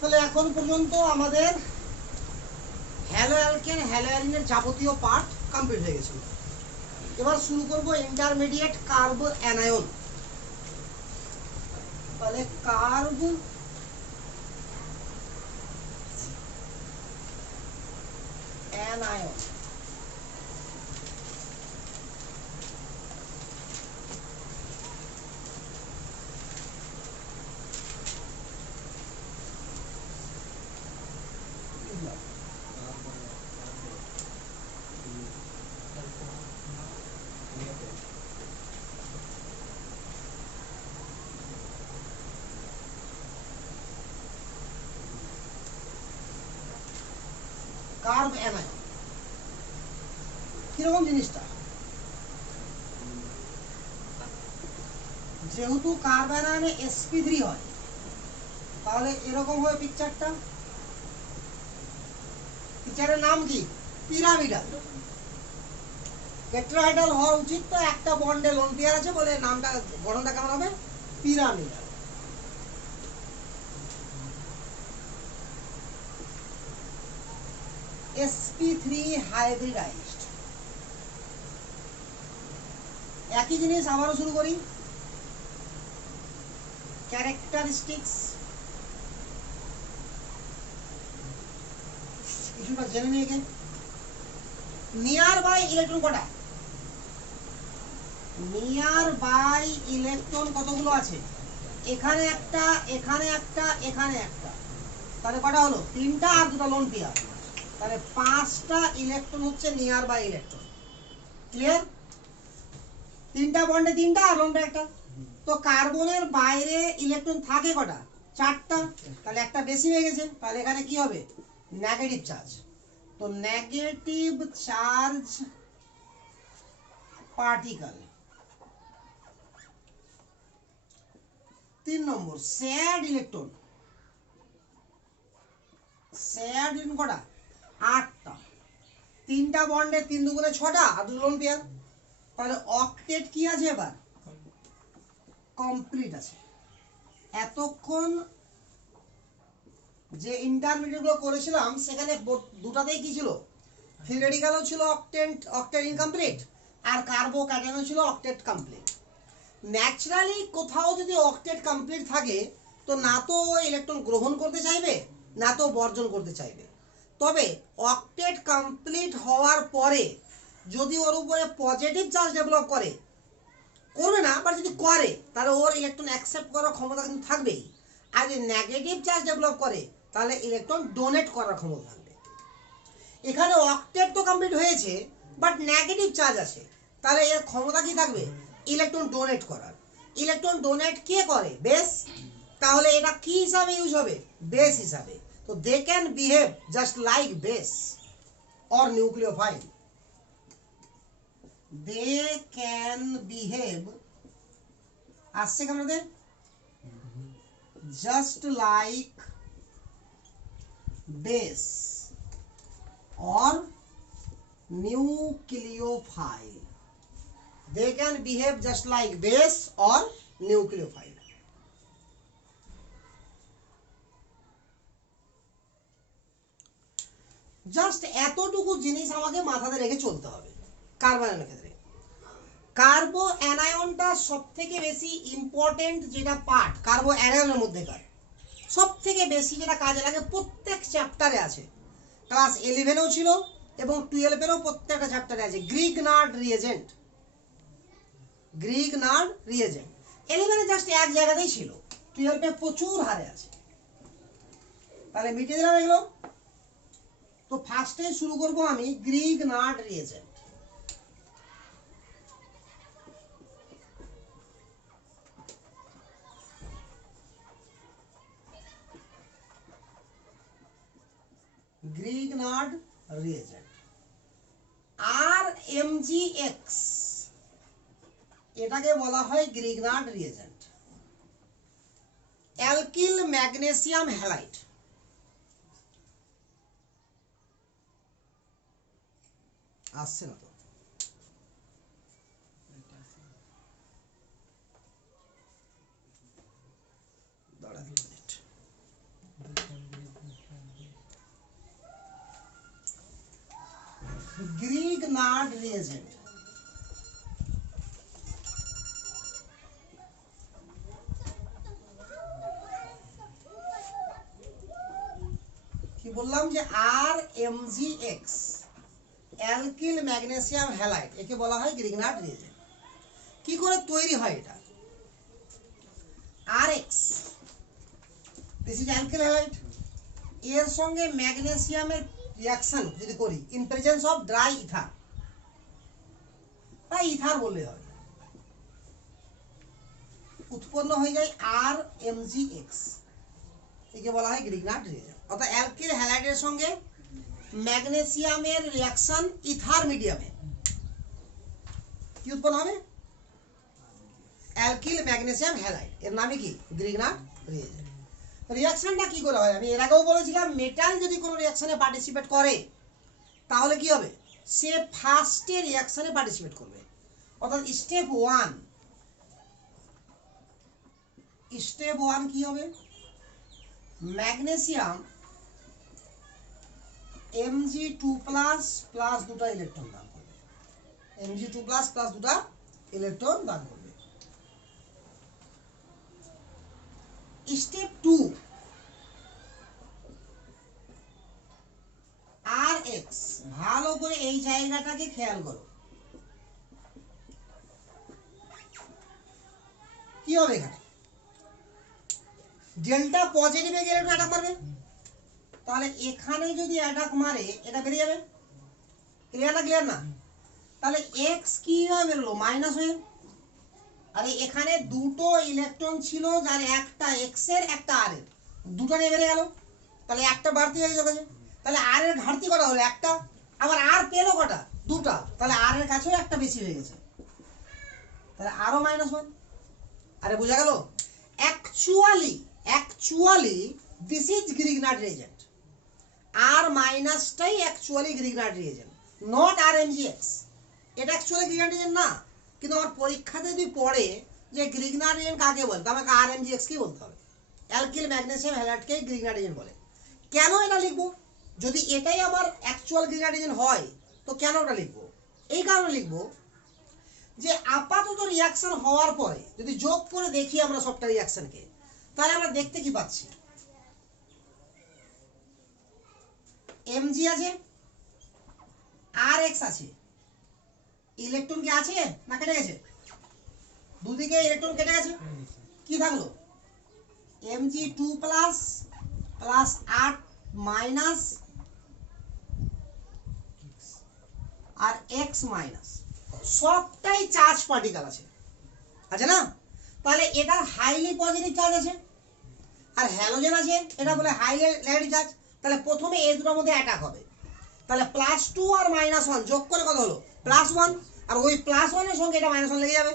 তাহলে এখন পর্যন্ত আমাদের হ্যালো অ্যালকেন হ্যালো অ্যালিনের যাবতীয় পার্ট কমপ্লিট হয়ে গেছে। এবার শুরু করব ইন্টারমিডিয়েট কার্ব অ্যানায়ন। তাহলে কার্ব অ্যানায়ন কার্ব অ্যানায়ন কিরকম জিনিসটা, যেহেতু কার্ব অ্যানায়নে sp3 হয় তাহলে এরকম হয় পিকচারটা। পিকচারের নাম কি? পিরামিডাল। টেট্রাহেড্রাল হওয়া উচিত, তো একটা বন্ডে লোন পেয়ার আছে বলে নামটা গঠনটা কেমন হবে? পিরামিডাল। sp3 hybridised. একই জিনিস আবারও শুরু করি। ক্যারেক্টারিস্টিক্স কিছুটা জেনে নিয়ে গে। নিয়ার বাই ইলেকট্রন কটা? নিয়ার বাই ইলেকট্রন কতগুলো আছে? এখানে একটা, এখানে একটা, এখানে একটা, তাহলে কটা হলো? তিনটা আর দুটো লোন পেয়ার, তাহলে পাঁচটা ইলেকট্রন হচ্ছে নিয়ার বাই ইলেকট্রন। ক্লিয়ার? তিনটা বন্ডে তিনটা আর লোনটা একটা। তো কার্বনের বাইরে ইলেকট্রন থাকে কটা? চারটা, তাহলে একটা বেশি হয়ে গেছে, তাহলে এখানে কি হবে? Negative charge. তো নেগেটিভ চার্জ পার্টিকেল। 3 নম্বর স্যাড ইলেকট্রন। স্যাড ইলেকট্রন কটা? 8টা। তিনটা বন্ডে 3 দুগুণে 6টা আর দুটো লোন পেয়ার, তাহলে অক্টেট কি আছে? এবার কমপ্লিট আছে। এতক্ষণ যে ইন্টারমিডিয়েট গুলো করেছিলাম সেখানে দুটাতেই কি ছিল? থিওরিটিক্যালও ছিল অক্টেট ইনকমপ্লিট, আর কার্বো ক্যাটায়নও ছিল অক্টেট কমপ্লিট। ন্যাচারালি কোথাও যদি অক্টেট কমপ্লিট থাকে তো না তো ইলেকট্রন গ্রহণ করতে চাইবে না তো বর্জন করতে চাইবে। তবে অক্টেট কমপ্লিট হওয়ার পরে যদি ওর উপরে পজিটিভ চার্জ ডেভেলপ করবে না, বাট যদি করে তাহলে ওর ইলেকট্রন অ্যাকসেপ্ট করার ক্ষমতা কিন্তু থাকবেই। আর যদি নেগেটিভ চার্জ ডেভেলপ করে তাহলে ইলেকট্রন ডোনেট করার ক্ষমতা থাকবে। এখানে অক্টেট তো কমপ্লিট হয়েছে বাট নেগেটিভ চার্জ আছে, তাহলে এর ক্ষমতা কি থাকবে? ইলেকট্রন ডোনেট করার। ইলেকট্রন ডোনেট কে করে? বেস। তাহলে এটা কি হিসাবে ইউজ হবে? বেস হিসাবে। তো they can behave just like base or nucleophile. They can behave, আসছে কেন আমাদের? Just like base or nucleophile. They can behave just like base or nucleophile. Just এতটুকু জিনিস আমাকে মাথাতে রেখে চলতে হবে কার্বো অ্যানায়নের ক্ষেত্রে। কার্বো অ্যানায়নটা সব থেকে বেশি ইম্পর্টেন্ট যেটা পার্ট কার্বো অ্যানায়নের মধ্যেকার, সব থেকে বেশি যেটা কাজে লাগে প্রত্যেক চ্যাপ্টারে আছে। ক্লাস 11এও ছিল এবং 12এরও প্রত্যেকটা চ্যাপ্টারে আছে। Grignard reagent. Grignard reagent 11এ just এক জায়গাতেই ছিল, 12এ প্রচুর হারে আছে। তাহলে মিটিয়ে দিলাম এগুলো। তো ফার্স্টে শুরু করব আমি গ্রিগনার্ড রিএজেন্ট। গ্রিগনার্ড রিএজেন্ট আর এমজিএক্স, এটাকে বলা হয় Grignard reagent. Alkyl magnesium halide, আসছে না তো? Grignard reagent. কি বললাম যে RMgX অ্যালকিল ম্যাগনেসিয়াম হ্যালাইড, একে বলা হয় গ্রিগনার্ড রিয়েজেন্ট। কি করে তৈরি হয় এটা? RX this is alkyl halide, এর সঙ্গে ম্যাগনেসিয়ামের রিঅ্যাকশন যদি করি in presence of dry ether বা ইথার বললে হয়, উৎপন্ন হয়ে যায় RMgX, একে বলা হয় গ্রিগনার্ড রিয়েজেন্ট। অর্থাৎ অ্যালকিল হ্যালাইডের সঙ্গে ম্যাগনেসিয়ামের রিঅ্যাকশন ইথার মিডিয়ামে কি উৎপন্ন হবে? অ্যালকিল ম্যাগনেসিয়াম হ্যালাইড, এর নামই কি? Grignard reagent. রিঅ্যাকশনটা কি করে হয়? আমি এর আগেও বলেছিলাম, মেটাল যদি কোনো রিঅ্যাকশনে পার্টিসিপেট করে তাহলে কি হবে? সে ফার্স্টে রিঅ্যাকশনে পার্টিসিপেট করবে। অর্থাৎ স্টেপ ওয়ান কি হবে? ম্যাগনেসিয়াম Mg2+ প্লাস দুটা ইলেকট্রন দান করবে, Mg2+ প্লাস দুটা ইলেকট্রন দান করবে। স্টেপ 2 RX, ভালো করে এই জায়গাটাকে খেয়াল করো, কি হবে এখানে? ডেল্টা পজিটিভে গেলে একটু অ্যাটাক মারবে, তাহলে এখানে যদি অ্যাটাক মারে এটা বেরিয়ে যাবে। ক্লিয়ার না? ক্লিয়ার না? তাহলে এক্স কি হয়ে বেরোলো? মাইনাস হয়ে। আরে এখানে দুটো ইলেকট্রন ছিল, যার একটা এক্স এর একটা আর এর, দুটো নিয়ে বেরিয়ে গেল, তাহলে একটা বাড়তি হয়ে যাবে। তাহলে আর এর ঘাটতি কটা হলো? একটা। আবার আর পেলো কটা? দুটা, তাহলে আর এর কাছেও একটা বেশি হয়ে গেছে, তাহলে আরো -1। আরে বোঝা গেল? Actually this is Grignard reagent. আর মাইনাসটাই actually Grignard reagent, not RMgX। এটা অ্যাকচুয়ালি গ্রিগনার্ড রিয়েজেন্ট না, কিন্তু আমার পরীক্ষাতে যদি পড়ে যে গ্রিগনার্ড রিয়েজেন্ট কাকে বলে, আমাকে RMgX কেই বলতে হবে। অ্যালকিল ম্যাগনেসিয়াম হ্যালাইডকে গ্রিগনার্ড রিয়েজেন্ট বলে। কেন এটা লিখবো? যদি এটাই আমার অ্যাকচুয়াল গ্রিগনার্ড রিয়েজেন্ট হয় তো কেন ওটা লিখবো? এই কারণে লিখবো যে আপাতত রিঅ্যাকশন হওয়ার পরে যদি যোগ করে দেখি আমরা সবটা রিঅ্যাকশনকে, তাহলে আমরা দেখতে কি পাচ্ছি? Mg আছে, RX আছে, ইলেকট্রন কি আছে না কেটে গেছে? দুদিকে ইলেকট্রন কেটে গেছে, কি থাকলো? Mg2+ প্লাস 8 মাইনাস আর X মাইনাস, সবটাই চার্জ পার্টিকেল আছে, আছে না? তাহলে এটা হাইলি পজিটিভ চার্জ আছে, আর হ্যালোজেন আছে, এটা বলে হাইলি নেগেটিভ চার্জ। তাহলে প্রথমে এই দুটোর মধ্যে অ্যাটাক হবে, তাহলে +2 আর -1 যোগ করে কত হলো? +1, আর ওই +1 এর সঙ্গে এটা -1 লেগে যাবে,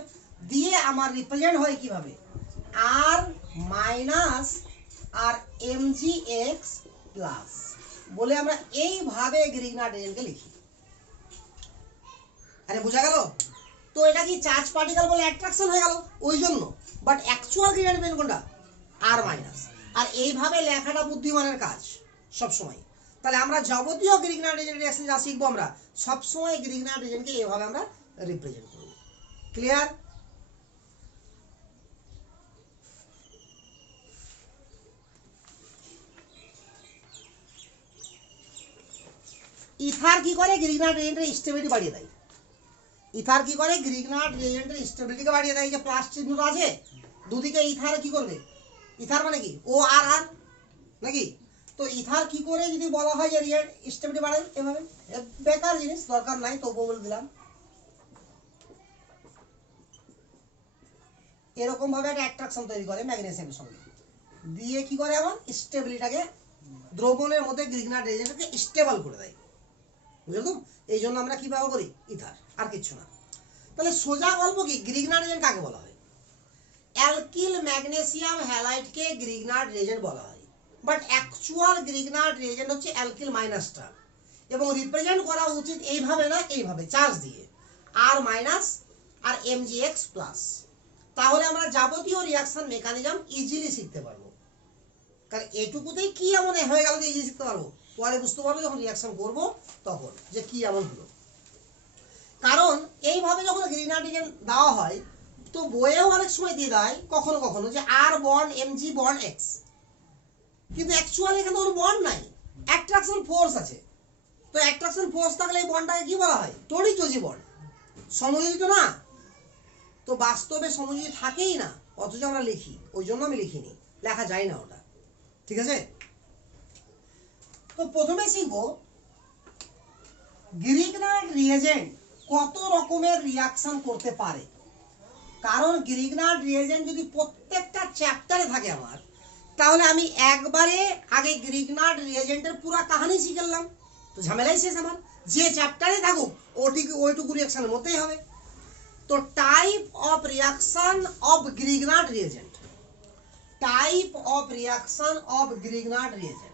দিয়ে আমার রিপ্রেজেন্ট হয় কিভাবে? আর মাইনাস আর Mgx প্লাস বলে আমরা এইভাবে গ্রিগনার্ড রিয়েজেন্টকে লিখি। আরে বোঝা গেল? তো এটা কি চার্জ পার্টিকেল বলে অ্যাট্রাকশন হয়ে গেল ওই জন্য, বাট অ্যাকচুয়াল গ্রিগনার্ড রিয়েজেন্ট কোনটা? আর মাইনাস। আর এইভাবে লেখাটা বুদ্ধিমানের কাজ সব সময়। তাহলে আমরা যাবতীয় গ্রিগনার্ড রিয়েজেন্ট রিঅ্যাকশন যা শিখবো আমরা সব সময় গ্রিগনার্ড রিয়েজেন্টকে এইভাবে আমরা রিপ্রেজেন্ট করব। ক্লিয়ার? ইথার কি করে? গ্রিগনার্ড রিয়েজেন্টের স্টেবিলিটি বাড়িয়ে দেয়। ইথার কি করে? গ্রিগনার্ড রিয়েজেন্টের স্টেবিলিটিকে বাড়িয়ে দেয়। যে প্লাস চিহ্নটা আছে দুদিকে, ইথার কি করবে? ইথার মানে কি? ও আর আর নাকি? তো ইথার কি করে যদি বলা হয় যে রিয়েন্ট স্টেবিলিটি বাড়ায় এভাবে, বেকার জিনিস, দরকার নাই, তবুও বলে দিলাম। এরকম ভাবে একটা অ্যাট্রাকশন তৈরি করে ম্যাগনেসিয়ামের সঙ্গে, দিয়ে কি করে? আমার স্টেবিলিটিটাকে, দ্রবণের মধ্যে গ্রিগনার্ড রিয়েজেন্টকে স্টেবল করে দেয়। বুঝলো? এই জন্য আমরা কি ব্যবহার করি? ইথার, আর কিচ্ছু না। তাহলে সোজা গল্প কি, গ্রিগনার্ড রিয়েজেন্ট কাকে বলা হয়? অ্যালকিল ম্যাগনেসিয়াম হ্যালাইডকে গ্রিগনার্ড রিয়েজেন্ট বলা হয়, বাট অ্যাকচুয়াল গ্রিগনার্ড রিয়েজেন্ট হচ্ছে অ্যালকিল মাইনাসটা, এবং রিপ্রেজেন্ট করা উচিত এইভাবে না, এইভাবে চার্জ দিয়ে আর মাইনাস আর Mgx প্লাস। তাহলে আমরা যাবতীয় রিঅ্যাকশন মেকানিজম ইজিলি শিখতে পারবো। কারণ এটুকুতেই কি এমন হয়ে গেল যে ইজিলি শিখতে পারবো, পরে বুঝতে পারবো যখন রিঅ্যাকশন করবো তখন যে কি এমন হলো। কারণ এইভাবে যখন গ্রিগনার রিয়েজেন্ট দেওয়া হয় তো বইয়েও অনেক সময় দিয়ে দেয় কখনো কখনো যে আর বন্ড এমজি বন্ড এক্স, কিন্তু অ্যাকচুয়ালি এখানে কোনো বন্ড নাই, অ্যাট্রাকশন ফোর্স আছে। তো অ্যাট্রাকশন ফোর্স থাকলে এই বন্ডটাকে কি বলা হয়? তড়িৎযোজী বন্ড। সমযোজী তো না, তো বাস্তবে সমযোজী থাকেই না, অথচ আমরা লিখি, ওই জন্য আমি লিখিনি, লেখা যায় না ওটা। ঠিক আছে, তো প্রথমে শিখবো গ্রিগনার রিয়েজেন্ট কত রকমের রিয়াকশন করতে পারে। কারণ গ্রিগনার রিয়েজেন্ট যদি প্রত্যেকটা চ্যাপ্টারে থাকে আমার, তাহলে আমি একবারে আগে গ্রিগনার রিয়েজেন্টের পুরো কাহিনী শিখলাম, তো ঝামেলাই শেষ আমার। যে চ্যাপ্টারে থাকুক ওইটুকু রিয়াকশনের মধ্যেই হবে। তো type of reaction of Grignard reagent, type of reaction of Grignard reagent.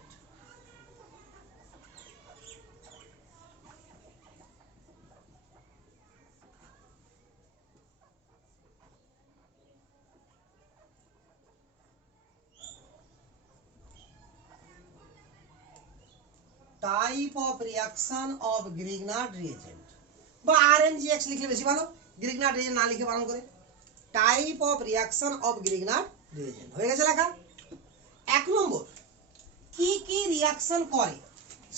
Type of reaction of Grignard reagent, বা আরএমজিএক্স লিখলে বেশি ভালো, গ্রিগনার রিয়েজেন্ট না লিখে বারণ করে। Type of reaction of Grignard reagent হয়ে গেছে লেখা। 1 নম্বর, কি কি রিয়াকশন করে?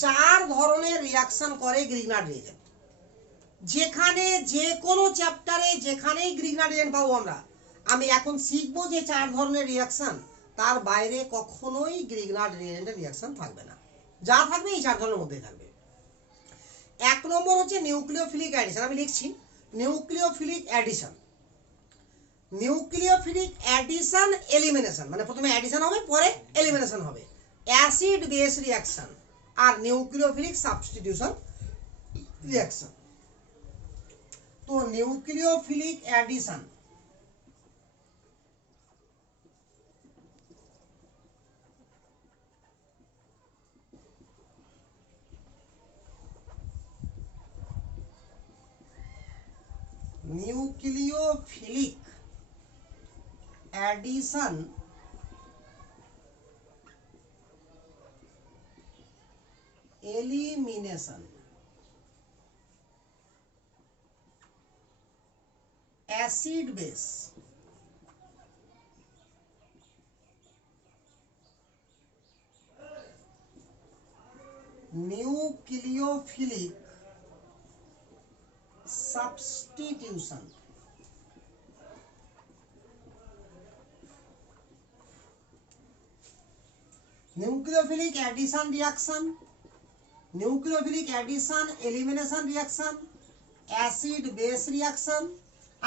4 ধরনের রিয়াকশন করে গ্রিগনার রিয়েজেন্ট। যেখানে যে কোনো চ্যাপ্টারে যেখানেই গ্রিগনার রিয়েজেন্ট পাবো আমরা, আমি এখন শিখবো যে 4 ধরনের রিয়াকশন, তার বাইরে কখনোই গ্রিগনার রিয়েজেন্টের রিয়াকশন থাকবে না। যা থাকবে এই 4 ধরনের মধ্যেই থাকবে। 1 নম্বর হচ্ছে নিউক্লিওফিলিক অ্যাডিশন। আমি লিখছি nucleophilic addition. Nucleophilic addition elimination, মানে প্রথমে অ্যাডিশন হবে পরে এলিমিনেশন হবে, অ্যাসিড বেস রিয়াকশন আর নিউক্লিওফিলিক সাবস্টিটিউশন রিয়াকশন। তো nucleophilic addition, nucleophilic addition elimination, acid base nucleophilic substitution. Nucleophilic addition reaction, nucleophilic addition elimination reaction, acid base reaction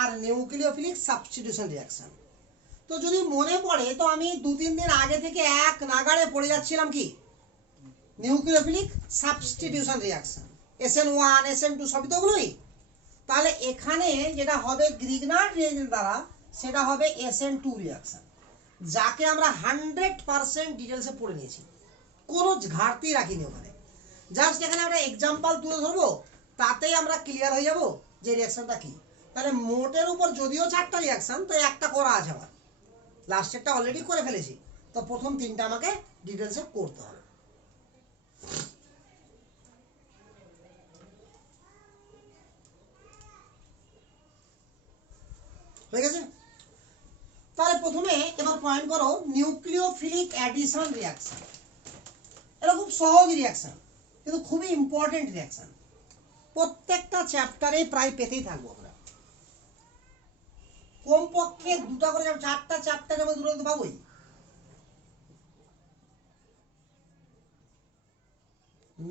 আর nucleophilic substitution reaction. তো যদি মনে পড়ে তো আমি 2-3 দিন আগে থেকে এক নাগাড়ে পড়ে যাচ্ছিলাম কি nucleophilic substitution reaction, SN1 SN2 সবই তো ওগুলোই। তাহলে এখানে যেটা হবে গ্রিগনার রিয়েজেন্ট দ্বারা সেটা হবে SN2 রিয়াকশন, যাকে আমরা 100% ডিটেলসে পড়ে নিয়েছি, কোনো ঘাটতি রাখিনি ওখানে। জাস্ট এখানে একটা এক্সাম্পল তুলে ধরবো, তাতেই আমরা ক্লিয়ার হয়ে যাব যে রিয়াকশনটা কি। তাহলে মোটের উপর যদিও 4টা রিয়াকশন, তো একটা করা আছে আমার, লাস্টেরটা অলরেডি করে ফেলেছি, তো প্রথম 3টা আমাকে ডিটেলসে করতে হবে। হয়ে গেছে? তাহলে প্রথমে এবার পয়েন্ট করো নিউক্লিওফিলিক অ্যাডিশন রিয়াকশন। এটা খুব সহজ রিয়াকশন কিন্তু খুবই ইম্পর্টেন্ট রিয়াকশন, প্রত্যেকটা চ্যাপ্টারে প্রায় পেতেই থাকবো আমরা, কমপক্ষে 2টা করে 4টা চ্যাপ্টারের মধ্যে 2টা তো পাবোই।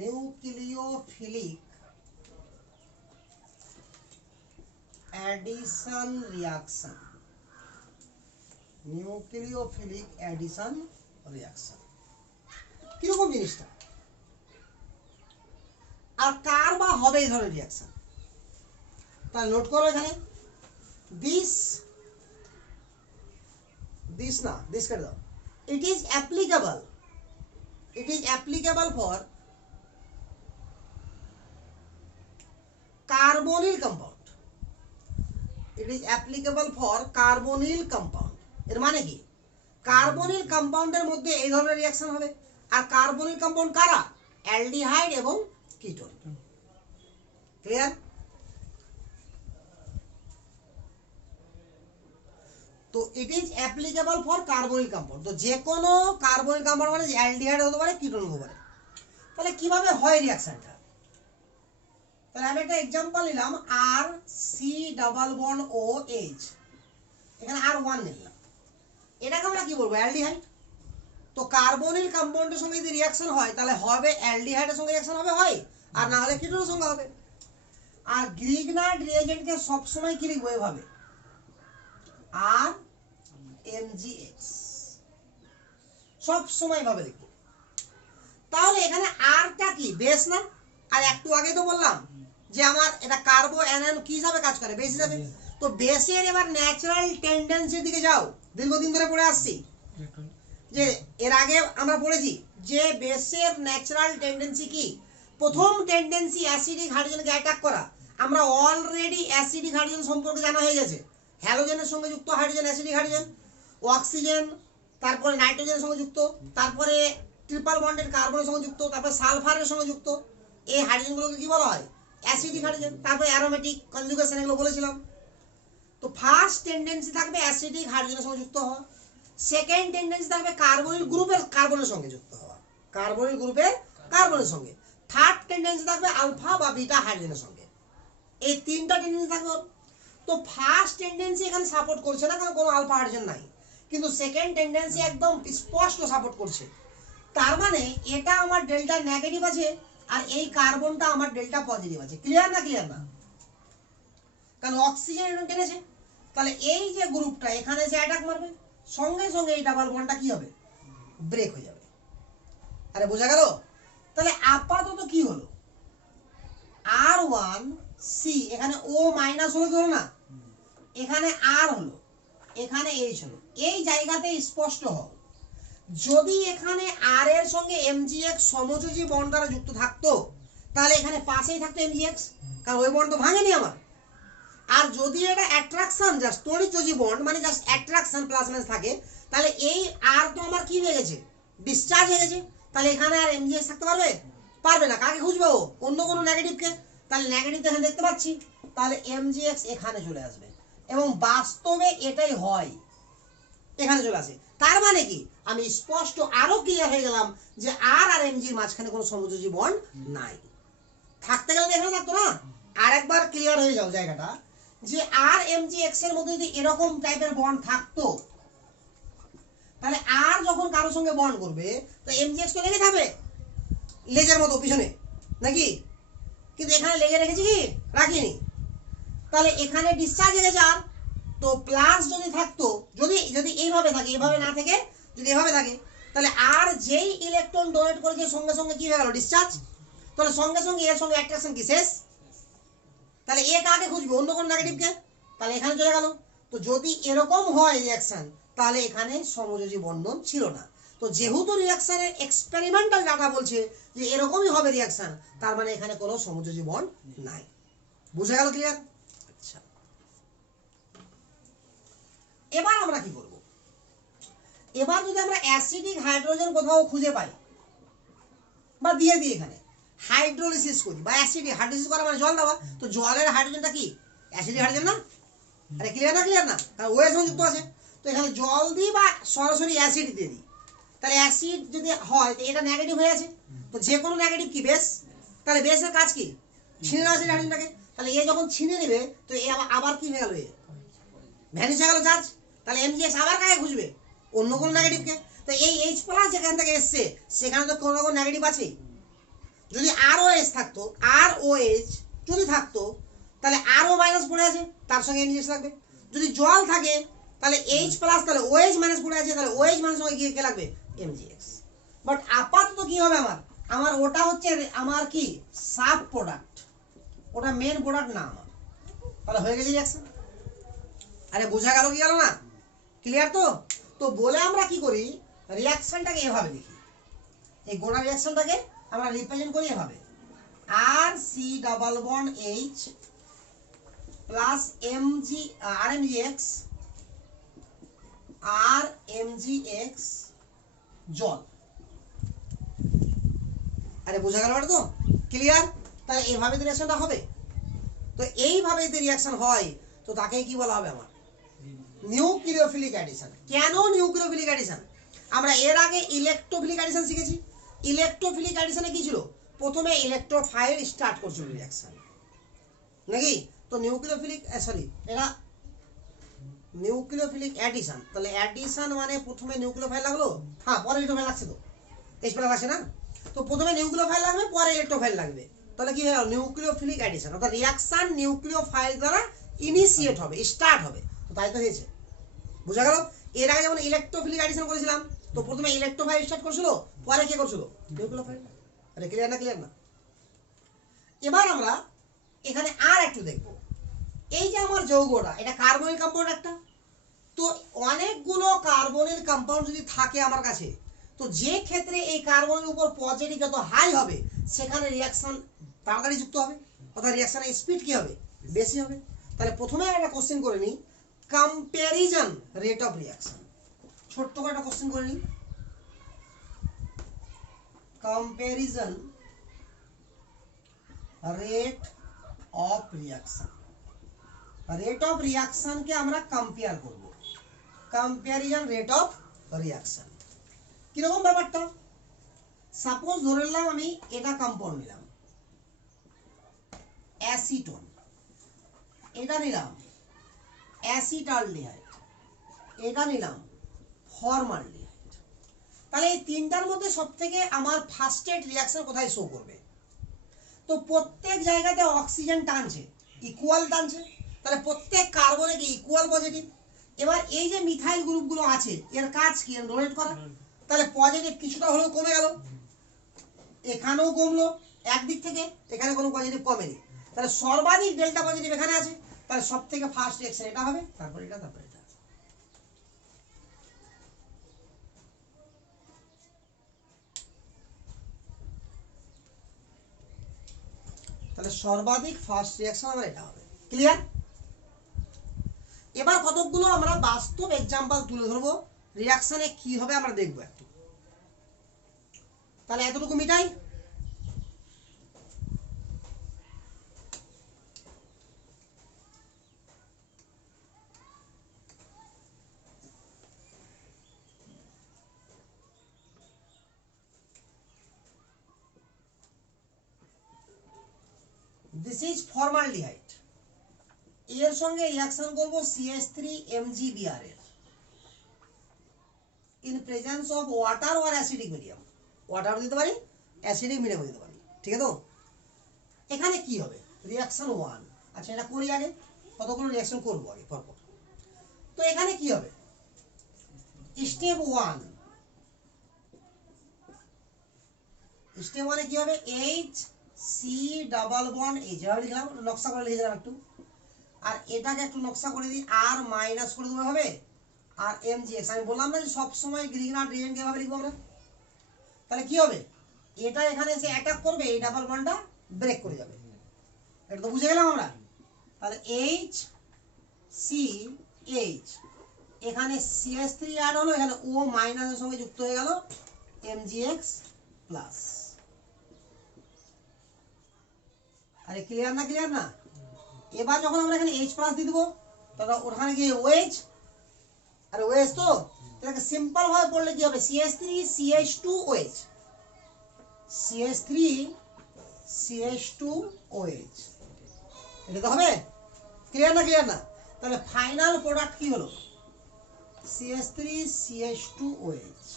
Nucleophilic addition reaction, nucleophilic addition reaction কিরকম জিনিসটা, আর কার বা হবে এই ধরনের রিয়াকশন। তাহলে নোট করো এখানে দিস কেটে দাও। It is applicable for carbonyl compound, it is applicable for carbonyl compound. এর মানে কি, কার্বনিল কম্পাউন্ডের মধ্যে এই ধরনের রিয়াকশন হবে। আর কার্বনিল কম্পাউন্ড কারা? অ্যালডিহাইড এবং কিটোন। ক্লিয়ার? তো it is applicable for carbonic compound. তো যে কোনো কার্বনিক কম্পাউন্ড মানে অ্যালডিহাইড হতে পারে, কিটোন হতে পারে। তাহলে কিভাবে হয় রিঅ্যাকশনটা? তাহলে আমি একটা एग्जांपल নিলাম, R C double bond O H, এখানে আর 1 নিলাম, এটাকে আমরা কি বলবো? অ্যালডিহাইড। তো কার্বনিক কম্পাউন্ডের সঙ্গে যদি রিঅ্যাকশন হয় তাহলে হবে অ্যালডিহাইডের সঙ্গে রিঅ্যাকশন হবে, হয়, আর না হলে কিটোনের সঙ্গে হবে। আর গ্রিগনার্ড রিএজেন্টকে সব সময় কি লিখবো? এভাবে আর এমজিএক্স, সব সময় এভাবে লিখবো। তাহলে এখানে আরটা কি? বেস না? আর একটু আগে তো বললাম যে আমার এটা কার্বো অ্যানায়ন কি হিসাবে কাজ করে? বেস হিসাবে। তো বেসের এবার ন্যাচারাল টেন্ডেন্সির দিকে যাও, দীর্ঘদিন ধরে পড়ে আসছি যে এর আগে আমরা পড়েছি যে বেসের ন্যাচারাল টেন্ডেন্সি কি? প্রথম টেন্ডেন্সি অ্যাসিডিক হাইড্রোজেনকে অ্যাটাক করা। আমরা অলরেডি অ্যাসিডিক হাইড্রোজেন সম্পর্কে জানা হয়ে গেছে। হ্যালোজেনের সঙ্গে যুক্ত হাইড্রোজেন অ্যাসিডিক হাইড্রোজেন, অক্সিজেন, তারপরে নাইট্রোজেনের সঙ্গে যুক্ত, তারপরে ট্রিপল বন্ডেড কার্বনের সঙ্গে যুক্ত, তারপরে সালফারের সঙ্গে যুক্ত। এই হাইড্রোজেনগুলোকে কি বলা হয়? Acidic hydrogen. তারপরে অ্যারোমেটিক কনজুগেশন, এগুলো বলেছিলাম। তো ফার্স্ট টেন্ডেন্সি থাকবে অ্যাসিডিক হাইড্রোজেনের সঙ্গে যুক্ত হওয়া, সেকেন্ড টেন্ডেন্সি থাকবে কার্বনিল গ্রুপের কার্বনের সঙ্গে যুক্ত হওয়া, কার্বনিল গ্রুপের কার্বনের সঙ্গে, থার্ড টেন্ডেন্সি থাকবে আলফা বা বিটা হাইড্রোজেনের সঙ্গে। এই তিনটা টেন্ডেন্সি থাকবে। তো ফার্স্ট টেন্ডেন্সি এখানে সাপোর্ট করছে না, কারণ কোনো আলফা হাইড্রোজেন নাই, কিন্তু সেকেন্ড টেন্ডেন্সি একদম স্পষ্ট সাপোর্ট করছে। তার মানে এটা আমার ডেল্টা নেগেটিভ আছে, আর এই কার্বনটা আমার ডেল্টা পজিটিভ আছে। ক্লিয়ার না? ক্লিয়ার না? কারণ অক্সিজেন এটা টেনেছে, তাহলে এই যে গ্রুপটা এখানে যে অ্যাটাক মারবে, সঙ্গে সঙ্গে এই ডাবল বন্ডটা কি হবে? ব্রেক হয়ে যাবে। আরে বোঝা গেল? তাহলে আপাতত কি হলো? আর1 সি, এখানে ও মাইনাস হলো, কি হলো না? এখানে আর হলো, এখানে এইচ হলো। এই জায়গাতে স্পষ্ট হও, যদি এখানে আর এর সঙ্গে এমজিএক্স সমযোজী বন্ড দ্বারা যুক্ত থাকতো তাহলে এখানে পাশেই থাকতো এমজিএক্স, কারণ ওই বন্ড তো ভাঙেনি আমার। আর যদি এটা অ্যাট্রাকশন জাস্ট তড়িৎযোজী বন্ড, মানে জাস্ট অ্যাট্রাকশন প্লাস মাইনাস থাকে, তাহলে এই আর তো আমার কি হয়ে গেছে? ডিসচার্জ হয়ে গেছে। তাহলে এখানে আর এমজিএক্স থাকতে পারবে? পারবে না। কাকে খুঁজবে ও? অন্য কোনো নেগেটিভকে। তাহলে নেগেটিভ এখানে দেখতে পাচ্ছি, তাহলে এমজিএক্স এখানে চলে আসবে, এবং বাস্তবে এটাই হয়, এখানে চলে আসে। তার মানে কি? আমি স্পষ্ট আরো ক্লিয়ার হয়ে গেলাম যে আর আর এমজির মাঝখানে কোনো সমযোজী বন্ড নাই। থাকতে গেলে এখানে থাকতো না। আর একবার ক্লিয়ার হয়ে যাও জায়গাটা, যে আর এমজিএক্স এর মধ্যে যদি এরকম টাইপের বন্ড থাকতো, তাহলে আর যখন কারোর সঙ্গে বন্ড করবে তো এমজিএক্স তো লেগে থাকবে লেজের মতো পিছনে, নাকি? কিন্তু এখানে লেগে রেখেছি কি? রাখিনি। তাহলে এখানে ডিসচার্জ হয়ে গেছে আর, তো প্লাস যদি থাকতো, যদি যদি এইভাবে থাকে, এইভাবে না থেকে যদি এভাবে থাকে, তাহলে আর যেই ইলেকট্রন ডোনেট করেছে সঙ্গে সঙ্গে কি হয়ে গেল? ডিসচার্জ। তাহলে সঙ্গে সঙ্গে এর সঙ্গে অ্যাট্রাকশন কি শেষ? তাহলে এ কাকে খুঁজবে? অন্য কোন নেগেটিভকে। তাহলে এখানে চলে গেল। তো যদি এরকম হয় রিঅ্যাকশন, তাহলে এখানে সমযোজী বন্ধন ছিল না। তো যেহেতু রিঅ্যাকশনের এক্সপেরিমেন্টাল ডাটা বলছে যে এরকমই হবে রিঅ্যাকশন, তার মানে এখানে কোনো সমযোজী বন্ড নাই। বুঝা গেল? ক্লিয়ার? আচ্ছা, এবার আমরা কি করব? এবার যদি আমরা অ্যাসিডিক হাইড্রোজেন কোথাও খুঁজে পাই বা দিয়ে দিই, এখানে হাইড্রোলিসিস করি বা অ্যাসিডিক হাইড্রোলিসিস করা মানে জল দেওয়া, তো জলের হাইড্রোজেনটা কি? অ্যাসিডিক হাইড্রোজেন না? আরে ক্লিয়ার না? ক্লিয়ার না? কারণ ওয়ের সঙ্গে যুক্ত আছে। তো এখানে জল দিই বা সরাসরি অ্যাসিড দিয়ে দিই, তাহলে অ্যাসিড যদি হয় তো এটা নেগেটিভ হয়ে আছে। তো যে কোনো নেগেটিভ কি? বেস। তাহলে বেসের কাজ কি? ছিনে নেওয়া আছে হাইড্রোজেনটাকে। তাহলে এ যখন ছিনে নেবে তো এ আবার কি হয়ে গেল? এ ভ্যানিশ হয়ে গেল চার্জ। তাহলে এমজিএক্স আবার কাকে খুঁজবে? অন্য কোনো নেগেটিভকে। তো এই এইচ প্লাস যেখান থেকে এসছে সেখানে তো কোনো রকম নেগেটিভ আছে। যদি আর ও এস থাকতো, আর ও এইচ যদি থাকতো, তাহলে আর ও মাইনাস পড়ে আছে, তার সঙ্গে এমজিএক্স লাগবে। যদি জল থাকে তাহলে এইচ প্লাস, তাহলে ও এইচ মাইনাস পড়ে আছে, তাহলে ও এইচ মাইনাস সঙ্গে গিয়ে কে লাগবে? এমজিএক্স। বাট আপাতত কি হবে আমার? আমার ওটা হচ্ছে আমার কি? সাব প্রোডাক্ট, ওটা মেন প্রোডাক্ট না আমার। তাহলে হয়ে গেছে রিঅ্যাকশন। আরে বোঝা গেল কি গেল না? ক্লিয়ার তো? তো বলে আমরা কি করি? রিঅ্যাকশনটাকে এভাবে লিখি, এই গোটা রিঅ্যাকশনটাকে আমরা রিপ্রেজেন্ট করি এভাবে, R C double bond H plus MG R MGX, R MGX জল। আরে বোঝা গেল তো? ক্লিয়ার? তাহলে এইভাবে তো রিঅ্যাকশনটা হবে। তো এইভাবে যদি রিঅ্যাকশন হয় তো তাকে কি বলা হবে আমার? Nucleophilic addition. কেন নিউক্লিওফিলিক অ্যাডিশন? আমরা এর আগে ইলেকট্রোফিলিক অ্যাডিশন শিখেছি। ইলেকট্রোফিলিক অ্যাডিশনে কি ছিল? প্রথমে ইলেকট্রোফাইল স্টার্ট করছিল রিঅ্যাকশন, নাকি? তো নিউক্লিওফিলিক এটা নিউক্লিওফিলিক অ্যাডিশন, তাহলে অ্যাডিশন মানে প্রথমে নিউক্লিওফাইল লাগলো, হ্যাঁ পরে ইলেকট্রোফাইল লাগছে, তো স্পেলার আছে না? তো প্রথমে নিউক্লিওফাইল লাগবে, পরে ইলেকট্রোফাইল লাগবে, তাহলে কি হয়? নিউক্লিওফিলিক অ্যাডিশন, অর্থাৎ রিঅ্যাকশন নিউক্লিওফাইল দ্বারা ইনিশিয়েট হবে, স্টার্ট হবে। তো তাই তো হয়েছে, বুঝা গেল? এর আগে যেমন ইলেকট্রোফিলিক অ্যাডিশন করেছিলাম, তো প্রথমে ইলেকট্রোফাইল স্টার্ট করছিল, পরে কি করছিল? নিউক্লিওফাইল। আরে ক্লিয়ার না? ক্লিয়ার না? এবার আমরা এখানে আর একটু দেখব। এই যে আমার যৌগটা, এটা কার্বনিল কম্পাউন্ড একটা, তো অনেকগুলো কার্বনিল কম্পাউন্ড যদি থাকে আমার কাছে, তো যে ক্ষেত্রে এই কার্বনের উপর পজিটিভ যত হাই হবে, সেখানে রিঅ্যাকশন তাড়াতাড়ি যুক্ত হবে, অর্থাৎ রিঅ্যাকশনের স্পিড কি হবে? বেশি হবে। তাহলে প্রথমে একটা কোশ্চেন করে নিই, কম্প্যারিজন রেট অফ রিঅ্যাকশন। ছোট্ট করে একটা কোশ্চেন করে নিই, comparison rate of reaction. Rate of রিঅ্যাকশনকে আমরা কম্পেয়ার করব, কম্প্যারিজন রেট অফ রিঅ্যাকশন। কিরকম ব্যাপারটা? সাপোজ ধরে নিলাম আমি এটা কম্পাউন্ড নিলাম অ্যাসিটোন, এটা নিলাম অ্যাসিটালডিহাইড, এটা নিলাম ফর্মালডিহাইড। তাহলে এই তিনটার মধ্যে সবথেকে আমার ফার্স্টেড রিঅ্যাকশন কোথায় শো করবে? তো প্রত্যেক জায়গাতে অক্সিজেন টানছে, ইকুয়াল টানছে, তাহলে প্রত্যেক কার্বনে কি ইকুয়াল পজিটিভ। এবার এই যে মিথাইল গ্রুপগুলো আছে, এর কাজ কি? ডোনেট করা, তাহলে পজিটিভ কিছুটা হলেও কমে গেল, এখানেও কমলো একদিক থেকে, এখানে কোনো পজিটিভ কমেনি, তাহলে সর্বাধিক ডেল্টা পজিটিভ এখানে আছে, তাহলে সব থেকে ফার্স্ট রিঅ্যাকশন এটা হবে, তারপর এটা, তারপর এটা। তাহলে সর্বাধিক ফার্স্ট রিঅ্যাকশন আমার এটা হবে। ক্লিয়ার? এবার কতগুলো আমরা বাস্তব এক্সাম্পল তুলে ধরবো, রিঅ্যাকশনে কি হবে আমরা দেখবো একটু। তাহলে এতটুকু মিটাই। দিস ইজ ফর্মালডিহাইড, এর সঙ্গে রিঅ্যাকশন করব CH3MgBr এর in presence of water or acidic medium. Water দিতে পারি, অ্যাসিডিক মিডিয়াম দিতে পারি, ঠিক আছে? তো এখানে কি হবে? রিঅ্যাকশন 1। আচ্ছা এটা করি আগে, কতগুলো রিঅ্যাকশন করব আগে পরপর। তো এখানে কি হবে? স্টেপ 1, স্টেপ 1 এ কি হবে? HC ডাবল বন্ড, এই যেভাবে লিখলাম নকশা করে লিখে দিলাম একটু, আর এটাকে একটু নকশা করে দিই, আর মাইনাস করে দেবো হবে, আর MgX। আমি বললাম না যে সব সময় গ্রিগনার রিজেন্ট কিভাবে লিখবো আমরা। তাহলে কি হবে? এটা এখানে এসে অ্যাটাক করবে, এই ডাবল বন্ডটা ব্রেক করে যাবে, এটা তো বুঝে গেলাম আমরা। তাহলে HCH, এখানে CH3 অ্যাড হলো, এখানে O মাইনাসের সঙ্গে যুক্ত হয়ে গেল MgX প্লাস। আরে ক্লিয়ার না? ক্লিয়ার না? এবার যখন আমরা এখানে H প্লাস দিয়ে দেবো, তাহলে ওখানে গিয়ে OH, আর OH তো এটাকে সিম্পল ভাবে পড়লে কি হবে? CH3 CH2OH, CH3 CH2OH, এটা তো হবে। ক্লিয়ার না? ক্লিয়ার না? তাহলে ফাইনাল প্রোডাক্ট কি হলো? CH3 CH2OH।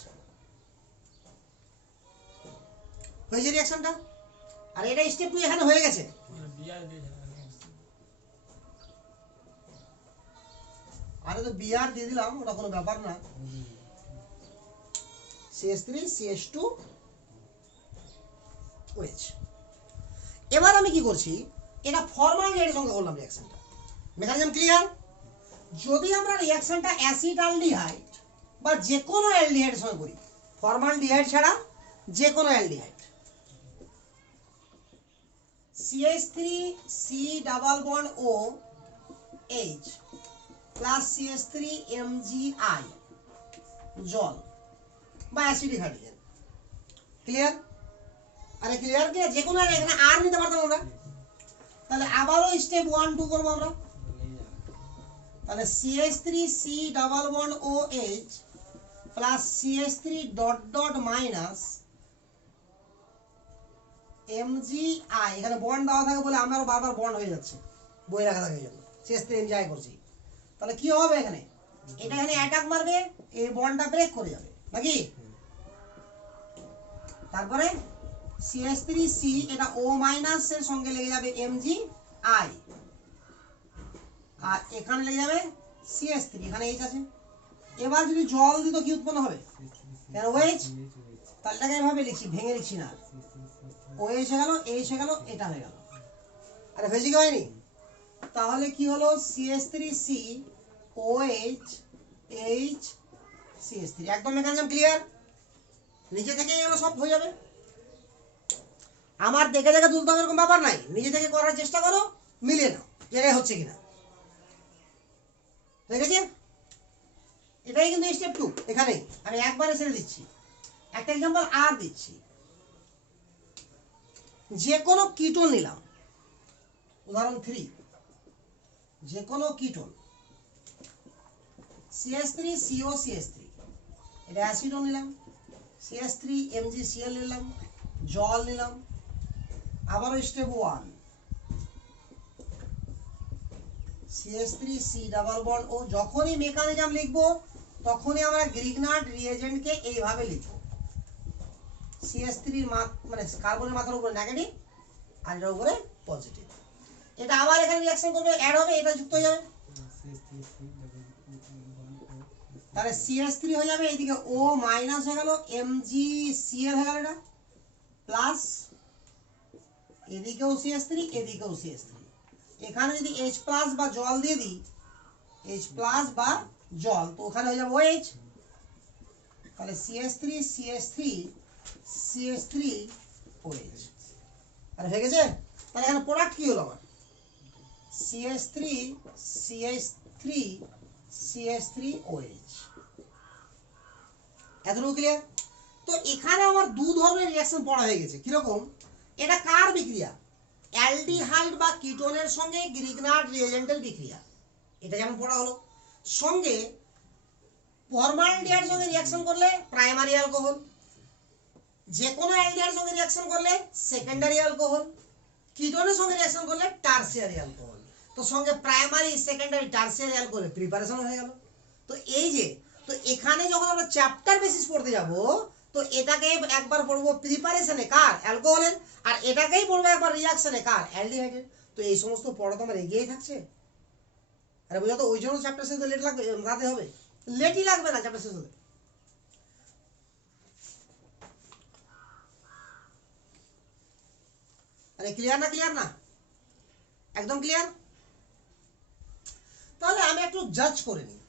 হয়েছে রিঅ্যাকশনটা? আর এটা স্টেপ 2 এখানে হয়ে গেছে। আরে তো বিআর দিয়ে দিলাম, ওটা কোনো ব্যাপার না। CH3 CH2OH। এবার আমি কি করছি? এটা ফর্মালডিহাইডের সঙ্গে করলাম রিঅ্যাকশনটা। Mechanism clear? যদি আমরা রিঅ্যাকশনটা অ্যাসিটালডিহাইড বা যে কোনো অ্যালডিহাইডের সঙ্গে করি, ফর্মালডিহাইড ছাড়া যে কোনো aldehyde, CH3C double bond OH plus CH3MgI জল বা অ্যাসিডিক হাইড্রোজেন। ক্লিয়ার? আরে ক্লিয়ার কি? যে কোনো এখানে আর নিতে পারতাম আমরা। তাহলে আবারও স্টেপ 1 2 করবো আমরা। তাহলে CH3C double bond OH plus CH3 dot dot minus MgI, এখানে বন্ড দেওয়া থাকে বলে আমার বারবার বন্ড হয়ে যাচ্ছে, বই রাখা থাকে জন্য CH3 MgI করছি। তাহলে কি হবে এখানে, এটা এখানে অ্যাটাক মারবে, এই বন্ডটা ব্রেক করে যাবে নাকি। তারপরে CH3C এটা O মাইনাস এর সঙ্গে লেগে যাবে MgI, আর এখানে লেগে যাবে CH3, এখানে H আছে। এবার যদি জল দিত কি উৎপন্ন হবে, কেন OH, তাহলে এটাকে এভাবে লিখছি, ভেঙে লিখছি না, OH হয়ে গেল, H হয়ে গেল, এটা হয়ে গেল। আরে হয়েছে কি হয়নি, তাহলে কি হলো CH3C OH H CH3, একদম মেকানিজম ক্লিয়ার, নিজে থেকে এগুলো সব হয়ে যাবে। আমার দেখে দেখে তুলতে হবে এরকম ব্যাপার নাই, নিজে থেকে করার চেষ্টা করো, মিলে নাও যেটাই হচ্ছে কিনা, ঠিক আছে। এটাই কিন্তু স্টেপ 2, এখানে আমি একবারে ছেড়ে দিচ্ছি। একটা এক্সাম্পল আর দিচ্ছি, যে কোনো কিটোন নিলাম, উদাহরণ 3, যে কোনো কিটোন CH3CO CH3, এটা অ্যাসিডও নিলাম, CH3 MgCl নিলাম, জল নিলাম। আবারও স্টেপ 1, CH3C ডাবল বন্ড ও, যখনই মেকানিজম লিখবো তখনই আমরা গ্রিগনার্ড রিএজেন্টকে এইভাবে লিখবো, CH3 মানে কার্বনের মাথার উপরে নেগেটিভ আর এটার উপরে পজিটিভ। এটা আবার এখানে রিঅ্যাকশন করবে, অ্যাড হবে, এটা যুক্ত হয়ে যাবে, তাহলে CH3 হয়ে যাবে, এইদিকে O মাইনাস হয়ে গেল, MgCl হয়ে গেল, এটা প্লাস এদিকেও CH3 এদিকেও CH3, এখানে যদি H প্লাস বা জল দিয়ে দিই, H প্লাস বা জল, তো ওখানে হয়ে যাবে OH, তাহলে CH3 CH3 CH3 OH, আর হয়ে গেছে। তাহলে এখানে প্রোডাক্ট কি হলো আমার, CH3 CH3 CH3 OH, এতটুকু ক্লিয়ার। তো এখানে আমার দু ধরনের রিঅ্যাকশন পড়া হয়ে গেছে, কিরকম, এটা কার বিক্রিয়া, অ্যালডিহাইড বা কিটোনের সঙ্গে গ্রিগনার্ড রিএজেন্টের বিক্রিয়া, এটা যেমন পড়া হলো। সঙ্গে ফরমালডিহাইডের সঙ্গে রিঅ্যাকশন করলে প্রাইমারি অ্যালকোহল, যে কোনো অ্যালডিহাইডের সঙ্গে রিঅ্যাকশন করলে সেকেন্ডারি অ্যালকোহল, কিটোনের সঙ্গে রিঅ্যাকশন করলে টারসিয়ারি অ্যালকোহল। তো সঙ্গে প্রাইমারি সেকেন্ডারি টারসিয়ারি অ্যালকোহলের প্রিপারেশন হয়ে গেল। তো এই যে, তো এখানে যখন আমরা চ্যাপ্টার বেসিস পড়তে যাব, তো এটাকে একবার পড়বো প্রিপারেশনে কার, অ্যালকোহলের, আর এটাকেই পড়বো একবার রিঅ্যাকশনে কার, অ্যালডিহাইডের। তো এই সমস্ত পড়া তো আমার এগিয়েই থাকছে। আরে বুঝা, তো ওই জন্য চ্যাপ্টার শেষ লেট লাগবে, রাতে হবে, লেটই লাগবে না চ্যাপ্টার শেষ হলে। আরে ক্লিয়ার না, ক্লিয়ার না, একদম ক্লিয়ার। তাহলে আমি একটু জাজ করে নিই,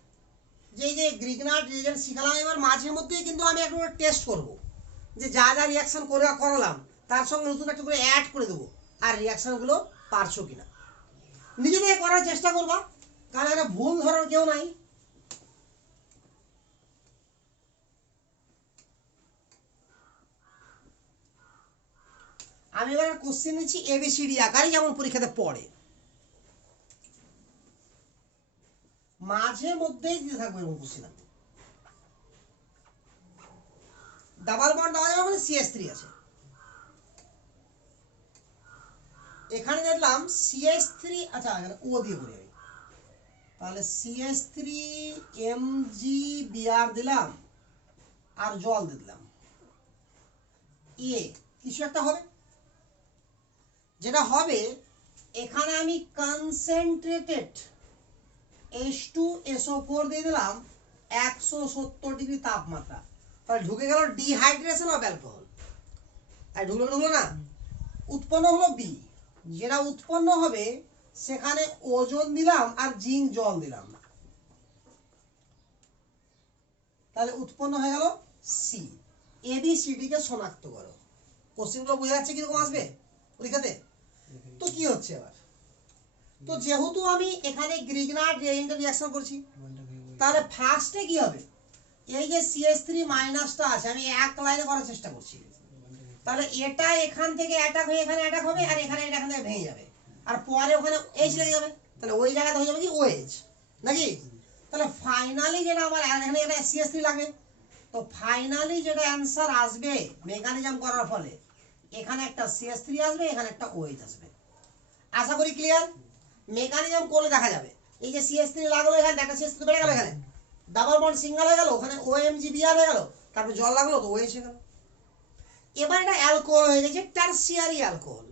যে এই যে গ্রিগনার্ড রিএজেন্ট শিখালাম, এবার মাঝে মধ্যেই কিন্তু আমি একটু টেস্ট করব, যে যা যা রিঅ্যাকশন করালাম তার সঙ্গে নতুন একটা করে অ্যাড করে দেবো, আর রিঅ্যাকশনগুলো পারছো কিনা নিজে থেকে করার চেষ্টা করবা, কারণ এটা ভুল ধরার কেউ নাই। আমি এবার কোশ্চেন নিচ্ছি ABCD আকারে, যেমন পরীক্ষাতে পড়ে, মাঝে মধ্যেই দিতে থাকবো এরকম কোশ্চেন। ডাবল বন্ড দেওয়া যাবে মানে CH3 আছে, এখানে দেখলাম CH3, আচ্ছা এখানে ও দিয়ে করি আমি, তাহলে CH3 MgBr দিলাম আর জল দিলাম, কিছু একটা হবে, যেটা হবে এখানে আমি কনসেন্ট্রেটেড H2SO4 দিয়ে দিলাম 170 ডিগ্রি তাপমাত্রা, তাহলে ঢুকে গেল ডিহাইড্রেশন অফ অ্যালকোহল, আর ঢুকলো না, উৎপন্ন হলো বি, যেটা উৎপন্ন হবে সেখানে ওজোন দিলাম আর জিঙ্ক জল দিলাম, তাহলে উৎপন্ন হয়ে গেল সি। ABCD কে শনাক্ত করো। কোশ্চেনগুলো বোঝা যাচ্ছে কিরকম আসবে পরীক্ষাতে। তো কি হচ্ছে এবার, তো যেহেতু আমি এখানে গ্রিগনার্ড রিএজেন্টের রিঅ্যাকশন করছি, তাহলে ফার্স্টে কি হবে, এই যে CH3 মাইনাসটা আছে আমি এক লাইনে করার চেষ্টা করছি, তাহলে এটা এখান থেকে অ্যাটাক হয়ে এখানে অ্যাটাক হবে, আর এখানে এটা এখান থেকে ভেঙে যাবে, আর পরে ওখানে H লেগে যাবে, তাহলে ওই জায়গাতে হয়ে যাবে কি OH, নাকি? তাহলে ফাইনালি যেটা আমার এখানে এটা CH3 লাগবে, তো ফাইনালি যেটা অ্যান্সার আসবে মেকানিজম করার ফলে এখানে একটা CH3 আসবে, এখানে একটা OH আসবে। আশা করি ক্লিয়ার। মেকানিজম করলে দেখা যাবে এই যে CH3 লাগলো, এখানে একটা CH3 বেড়ে গেল, এখানে ডাবল বন্ড সিঙ্গেল হয়ে গেল, ওখানে OMG-Br হয়ে গেল, তারপর জল লাগলো তো OH হয়ে গেল। এবার এটা অ্যালকোহল হয়ে গেছে, টারসিয়ারি অ্যালকোহল।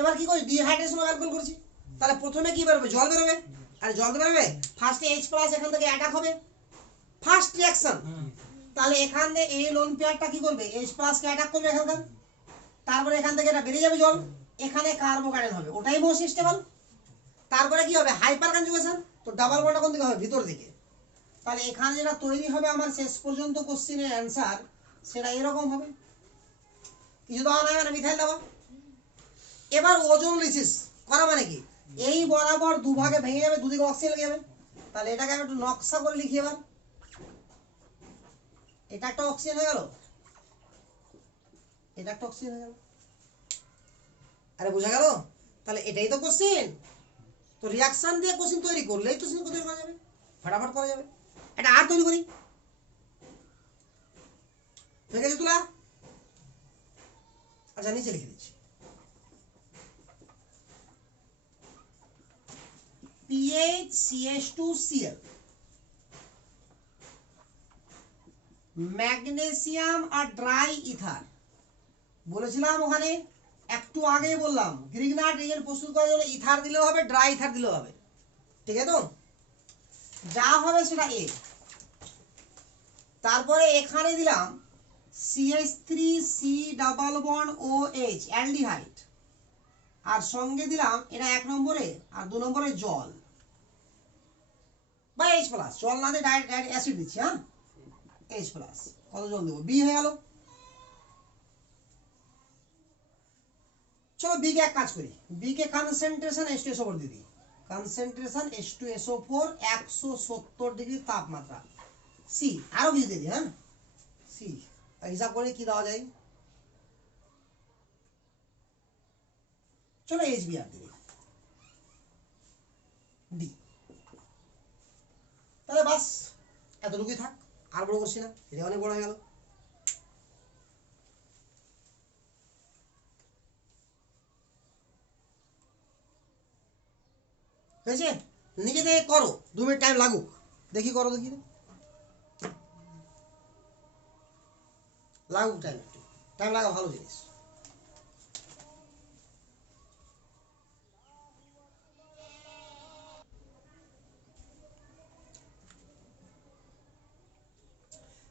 এবার কি করি, ডিহাইড্রেশন অফ অ্যালকোহল করছি, তাহলে প্রথমে কি বেরোবে, জল বেরোবে। আর জল বেরোবে, ফার্স্টে H+ এখান থেকে অ্যাটাক হবে, ফার্স্ট রিঅ্যাকশন। তাহলে এখান থেকে এই লোন পেয়ারটা কি করবে, H+ কে অ্যাটাক করবে এখানকার, তারপরে এখান থেকে এটা বেরিয়ে যাবে জল, এখানে কার্বোকাটায়ন হবে, ওটাই মোস্ট স্টেবল। তারপরে কি হবে, হাইপার কনজুগেশন, তো ডাবল বন্ডটা কোন দিকে হবে, ভিতর দিকে। তাহলে এখানে যেটা তৈরি হবে আমার শেষ পর্যন্ত কোশ্চেনের অ্যান্সার সেটা এরকম হবে। কিছু দেওয়া নাই মানে মিথাইল দেওয়া। এবার ওজন লিসিস করা মানে কি, এই বরাবর দুভাগে ভেঙে যাবে, দুদিকে অক্সিজেন লেগে যাবে। তাহলে এটাকে আমি একটু নকশা করে লিখি। এবার এটা একটা অক্সিজেন হয়ে গেল, এটা একটা অক্সিজেন হয়ে গেল। আরে বোঝা গেল? তাহলে এটাই তো কোশ্চেন। তো রিঅ্যাকশন দিয়ে কোশ্চেন তৈরি করলেই তো তৈরি করা যাবে, ফটাফট করা যাবে। এটা আর তৈরি করি, হয়ে গেছে তুলা? আচ্ছা নিচে লিখে দিচ্ছি, PHCH2Cl, ম্যাগনেসিয়াম আর ড্রাই ইথার। বলেছিলাম ওখানে একটু আগেই বললাম, গ্রিগনার্ড রিজেন্ট প্রস্তুত করার জন্য ইথার দিলেও হবে, ড্রাই ইথার দিলেও হবে, ঠিক আছে তো? যা হবে সেটা A। তারপরে এখানে দিলাম CH3C double bond OH aldehyde, আর সঙ্গে দিলাম এটা 1 নম্বরে, আর 2 নম্বরে জল বা H+, জল না দিয়ে ডাইরেক্ট অ্যাসিড দিচ্ছি। হ্যাঁ, H+, কত জল দেবো, B হয়ে গেল। চলো B কে এক কাজ করি, B কে কনসেন্ট্রেশন H2SO4 দিয়ে দিই। কনসেন্ট্রেশন H2SO4 170 ডিগ্রি তাপমাত্রা, C আরো কিছু দিয়ে দিই। হ্যাঁ, C হিসাব করে কি দেওয়া যায়, চলো HBr দিয়ে দিই, D। তাহলে বাস এতটুকুই থাক, আর বড় করছি না, এটা অনেক বড় হয়ে গেল। হয়েছে? নিজে থেকে করো, 2 মিনিট টাইম লাগুক, দেখি করো, দেখি লাগুক টাইম, একটু টাইম লাগা ভালো জিনিস।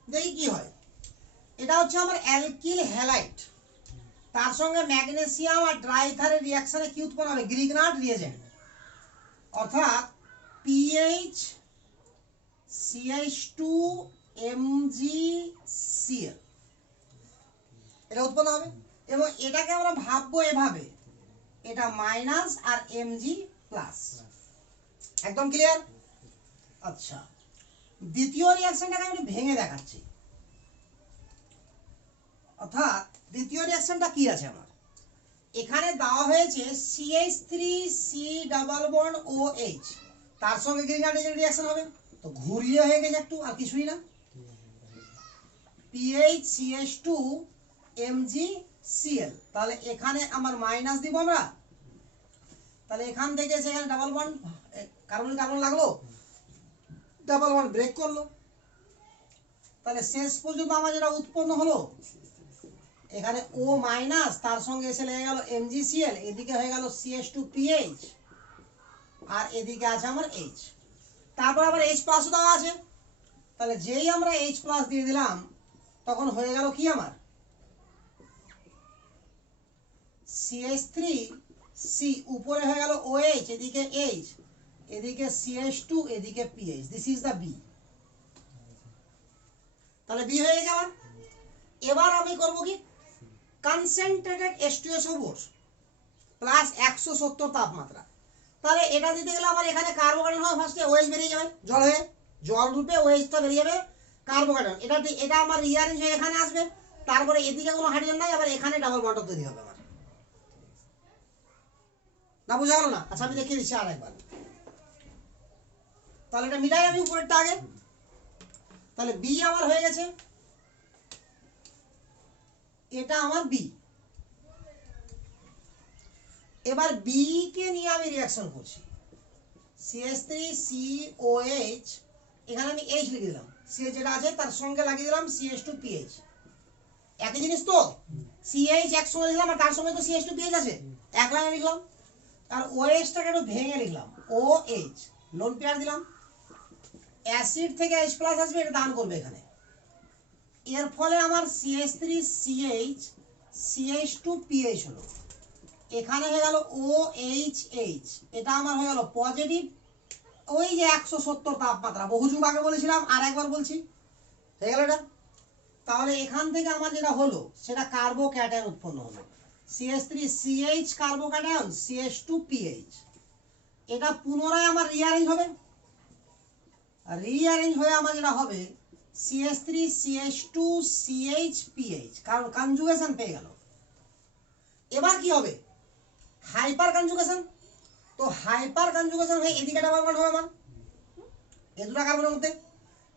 দেখি কি হয়। এটা হচ্ছে আমার অ্যালকিল হ্যালাইড, তার সঙ্গে ম্যাগনেসিয়াম আর ড্রাইথারের রিঅ্যাকশনে কি উৎপন্ন হবে, গ্রিগনার্ড রিয়েজেন্ট, অর্থাৎ PHCH2MgCl এটা উৎপন্ন হবে। এবং এটাকে আমরা ভাববো এভাবে, এটা মাইনাস আর Mg প্লাস। একদম ক্লিয়ার? আচ্ছা, দ্বিতীয় রিঅ্যাকশনটাকে আমি ভেঙে দেখাচ্ছি। অর্থাৎ দ্বিতীয় রিঅ্যাকশনটা কি আছে আমার, এখানে দেওয়া হয়েছে CH3C ডাবল বন্ড OH, তার সঙ্গে গ্রিগনার্ড রিঅ্যাকশন হবে, তো ঘুরিয়ে হয়ে গেছে একটু, আর কিছুই না, PHCH2MgCl। তাহলে এখানে আমার মাইনাস দিব আমরা, তাহলে এখান থেকে সেখানে ডাবল বন্ড কার্বন কার্বন লাগলো, ডাবল বন্ড ব্রেক করলো। তাহলে শেষ পর্যন্ত আমার যেটা উৎপন্ন হলো, এখানে O মাইনাস, তার সঙ্গে এসে লেগে গেল MgCl, এদিকে হয়ে গেল CH2PH, আর এদিকে আছে আমার H, তারপর আবার H+ দেওয়া আছে। তাহলে যেই আমরা H+ দিয়ে দিলাম, তখন হয়ে গেল কি আমার CH3C, উপরে হয়ে গেল OH, এদিকে H, এদিকে CH2, এদিকে PH, this is the B। তাহলে B হয়ে যাবে। এবার আমি করব কি, কনসেন্ট্রেটেড H2SO4 প্লাস 170 তাপমাত্রা। তাহলে এটা দিতে গেলে আমার এখানে কার্বোকাটায়ন হয়, ফার্স্টে OH বেরিয়ে যাবে, জল হয়ে, জল রূপে OH-টা বেরিয়ে যাবে, কার্বোকাটায়ন, এটা আমার রিঅ্যারেঞ্জ হয়ে এখানে আসবে। তারপরে এদিকে কোনো হাইড্রোজেন নাই, আবার এখানে ডাবল বন্ড তৈরি হবে আমার। না বোঝা গেল না? আচ্ছা আমি দেখিয়ে দিচ্ছি আরেকবার। তাহলে এটা মিলাই আমি উপরেরটা আগে। তাহলে বি আমার হয়ে গেছে, এটা আমার বি। এবার বি কে নিয়ে আমি রিঅ্যাকশন করছি। CH3COH, এখানে আমি H লিখে দিলাম, CH যেটা আছে তার সঙ্গে লাগিয়ে দিলাম CH2PH। একই জিনিস তো, CH একসঙ্গে লিখলাম আর তার সঙ্গে তো CH2PH আছে, এক লাইনে লিখলাম। আর OH টাকে একটু ভেঙে লিখলাম, OH লোন পেয়ার দিলাম। অ্যাসিড থেকে H প্লাস আসবে, এটা দান করবে এখানে। এর ফলে আমার CH3CH CH2PH হলো, এখানে হয়ে গেল OHH, এটা আমার হয়ে গেল পজিটিভ। ওই যে 170 তাপমাত্রা, বহু যুগ আগে বলেছিলাম, আর একবার বলছি, হয়ে গেল এটা। তাহলে এখান থেকে আমার যেটা হলো সেটা কার্বোক্যাটায়ন উৎপন্ন হলো, CH3CH কার্বোক্যাটায়ন CH2PH। এটা পুনরায় আমার রিঅ্যারেঞ্জ হবে, রিঅ্যারেঞ্জ হয়ে আমার যেটা হবে CH3CH2CHPH, কারণ কনজুগেশন পেয়ে গেল। এবার কি হবে, হাইপার কনজুগেশন। তো হাইপার কনজুগেশন হয়ে এদিকে ডাবল বন্ড হবে আমার এই দুটো কার্বনের মধ্যে।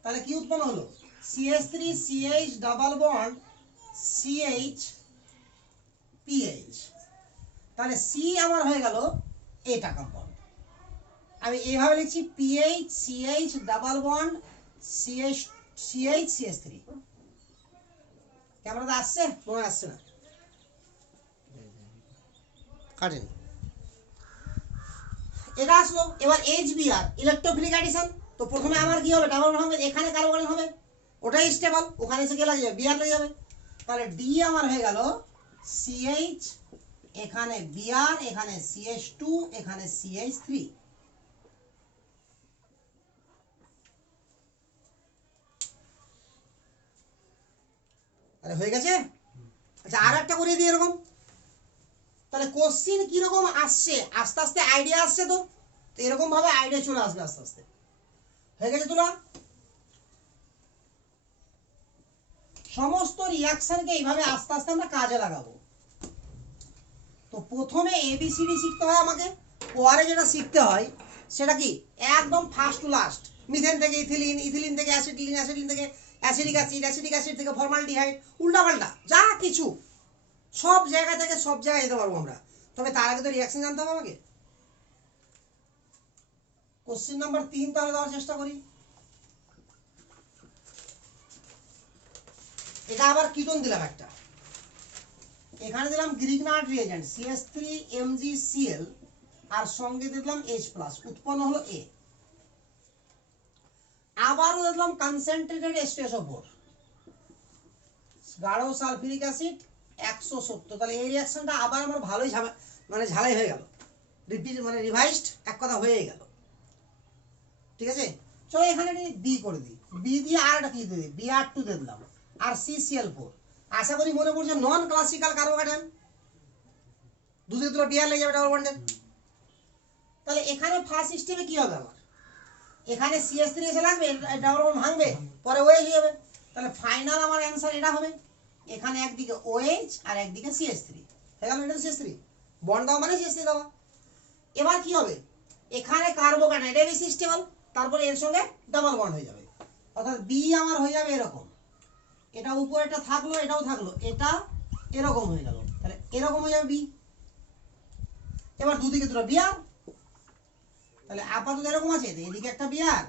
তাহলে কি উৎপন্ন হলো, CH3CH ডাবল বন্ড CHPH। তাহলে সি আমার হয়ে গেল এটা কম্পাউন্ড। আমি এইভাবে লিখছি PHCH ডাবল বন্ড CHCH3। ক্যামেরাতে আসছে, মনে আসছে না, কাটেনি। এটা আসলো। এবার HBr ইলেকট্রোফিলিক অ্যাডিশন। তো প্রথমে আমার কি হবে, ডাবল বন্ড হবে, এখানে কার্বন হবে, ওটাই স্টেবল, ওখানে এসে কে লাগে যাবে, বিআর লেগে যাবে। তাহলে ডি আমার হয়ে গেল CH, এখানে বিআর, এখানে CH2, এখানে CH3। আরে হয়ে গেছে। আচ্ছা আর একটা করে দিই এরকম। তাহলে কোশ্চিন কিরকম আসছে, আস্তে আস্তে আইডিয়া আসছে। তো এরকম ভাবে আইডিয়া চলে আসবে আস্তে আস্তে। হয়ে গেছে তোলা। সমস্ত রিঅ্যাকশনকে এইভাবে আস্তে আস্তে আমরা কাজে লাগাবো। তো প্রথমে ABCD শিখতে হয় আমাকে, পরে যেটা শিখতে হয় সেটা কি, একদম ফার্স্ট টু লাস্ট, মিথেন থেকে ইথিলিন, ইথিলিন থেকে অ্যাসিটিলিন, অ্যাসিটিলিন থেকে অ্যাসিডিক অ্যাসিড, অ্যাসিডিক অ্যাসিড থেকে ফর্মালডিহাইড, উল্টাপাল্টা যা কিছু সব জায়গা থেকে সব জায়গায় যেতে পারবো আমরা। তবে তার আগে তো রিঅ্যাকশন জানতে হবে আমাকে। কোশ্চেন নাম্বার 3 তাহলে দেওয়ার চেষ্টা করি। এটা আবার কিটোন দিলাম একটা, এখানে দিলাম গ্রিগনার্ড রিএজেন্ট CH3MgCl আর সঙ্গে দিলাম H+, উৎপন্ন হলো A। আবারও দিলাম কনসেন্ট্রেটেড H2SO4, গাঢ় সালফিউরিক অ্যাসিড 170। তাহলে এই রিঅ্যাকশনটা আবার আমার ভালোই মানে ঝালাই হয়ে গেল, রিপিট মানে রিভাইজড এক কথা হয়ে গেল। ঠিক আছে, চলো এখানে বি করে দিই, বি দিয়ে আর একটা কি দিয়ে দিই, Br2 দিয়ে দিলাম আর CCl4। আশা করি মনে পড়ছে নন ক্লাসিক্যাল কার্বোক্যাটায়ন, দুধে দুটো বিয়ার লেগে যাবে ডাবল বন্ডের। তাহলে এখানে ফার্স্ট স্টেপে কি হবে আমার, এখানে CH3 এসে লাগবে, ডাবল বন্ড ভাঙবে, পরে OH হয়ে যাবে। তাহলে ফাইনাল আমার অ্যান্সার এটা হবে, এখানে একদিকে OH আর একদিকে CH3 হয়ে গেল। এটা CH3 বন্ড দাও মানে CH3 দাও। এবার কি হবে, এখানে কার্বোক্যাটায়ন এটা বেশি স্টেবল, তারপরে এর সঙ্গে ডাবল বন্ড হয়ে যাবে, অর্থাৎ বি আমার হয়ে যাবে এরকম, এটা উপরে এটা থাকলো, এটাও থাকলো, এটা এরকম হয়ে গেল, তাহলে এরকম হয়ে যাবে বি। এবার দুদিকে দুটো বিয়ার, তাহলে আপাতত এরকম আছে, এদিকে একটা বিয়ার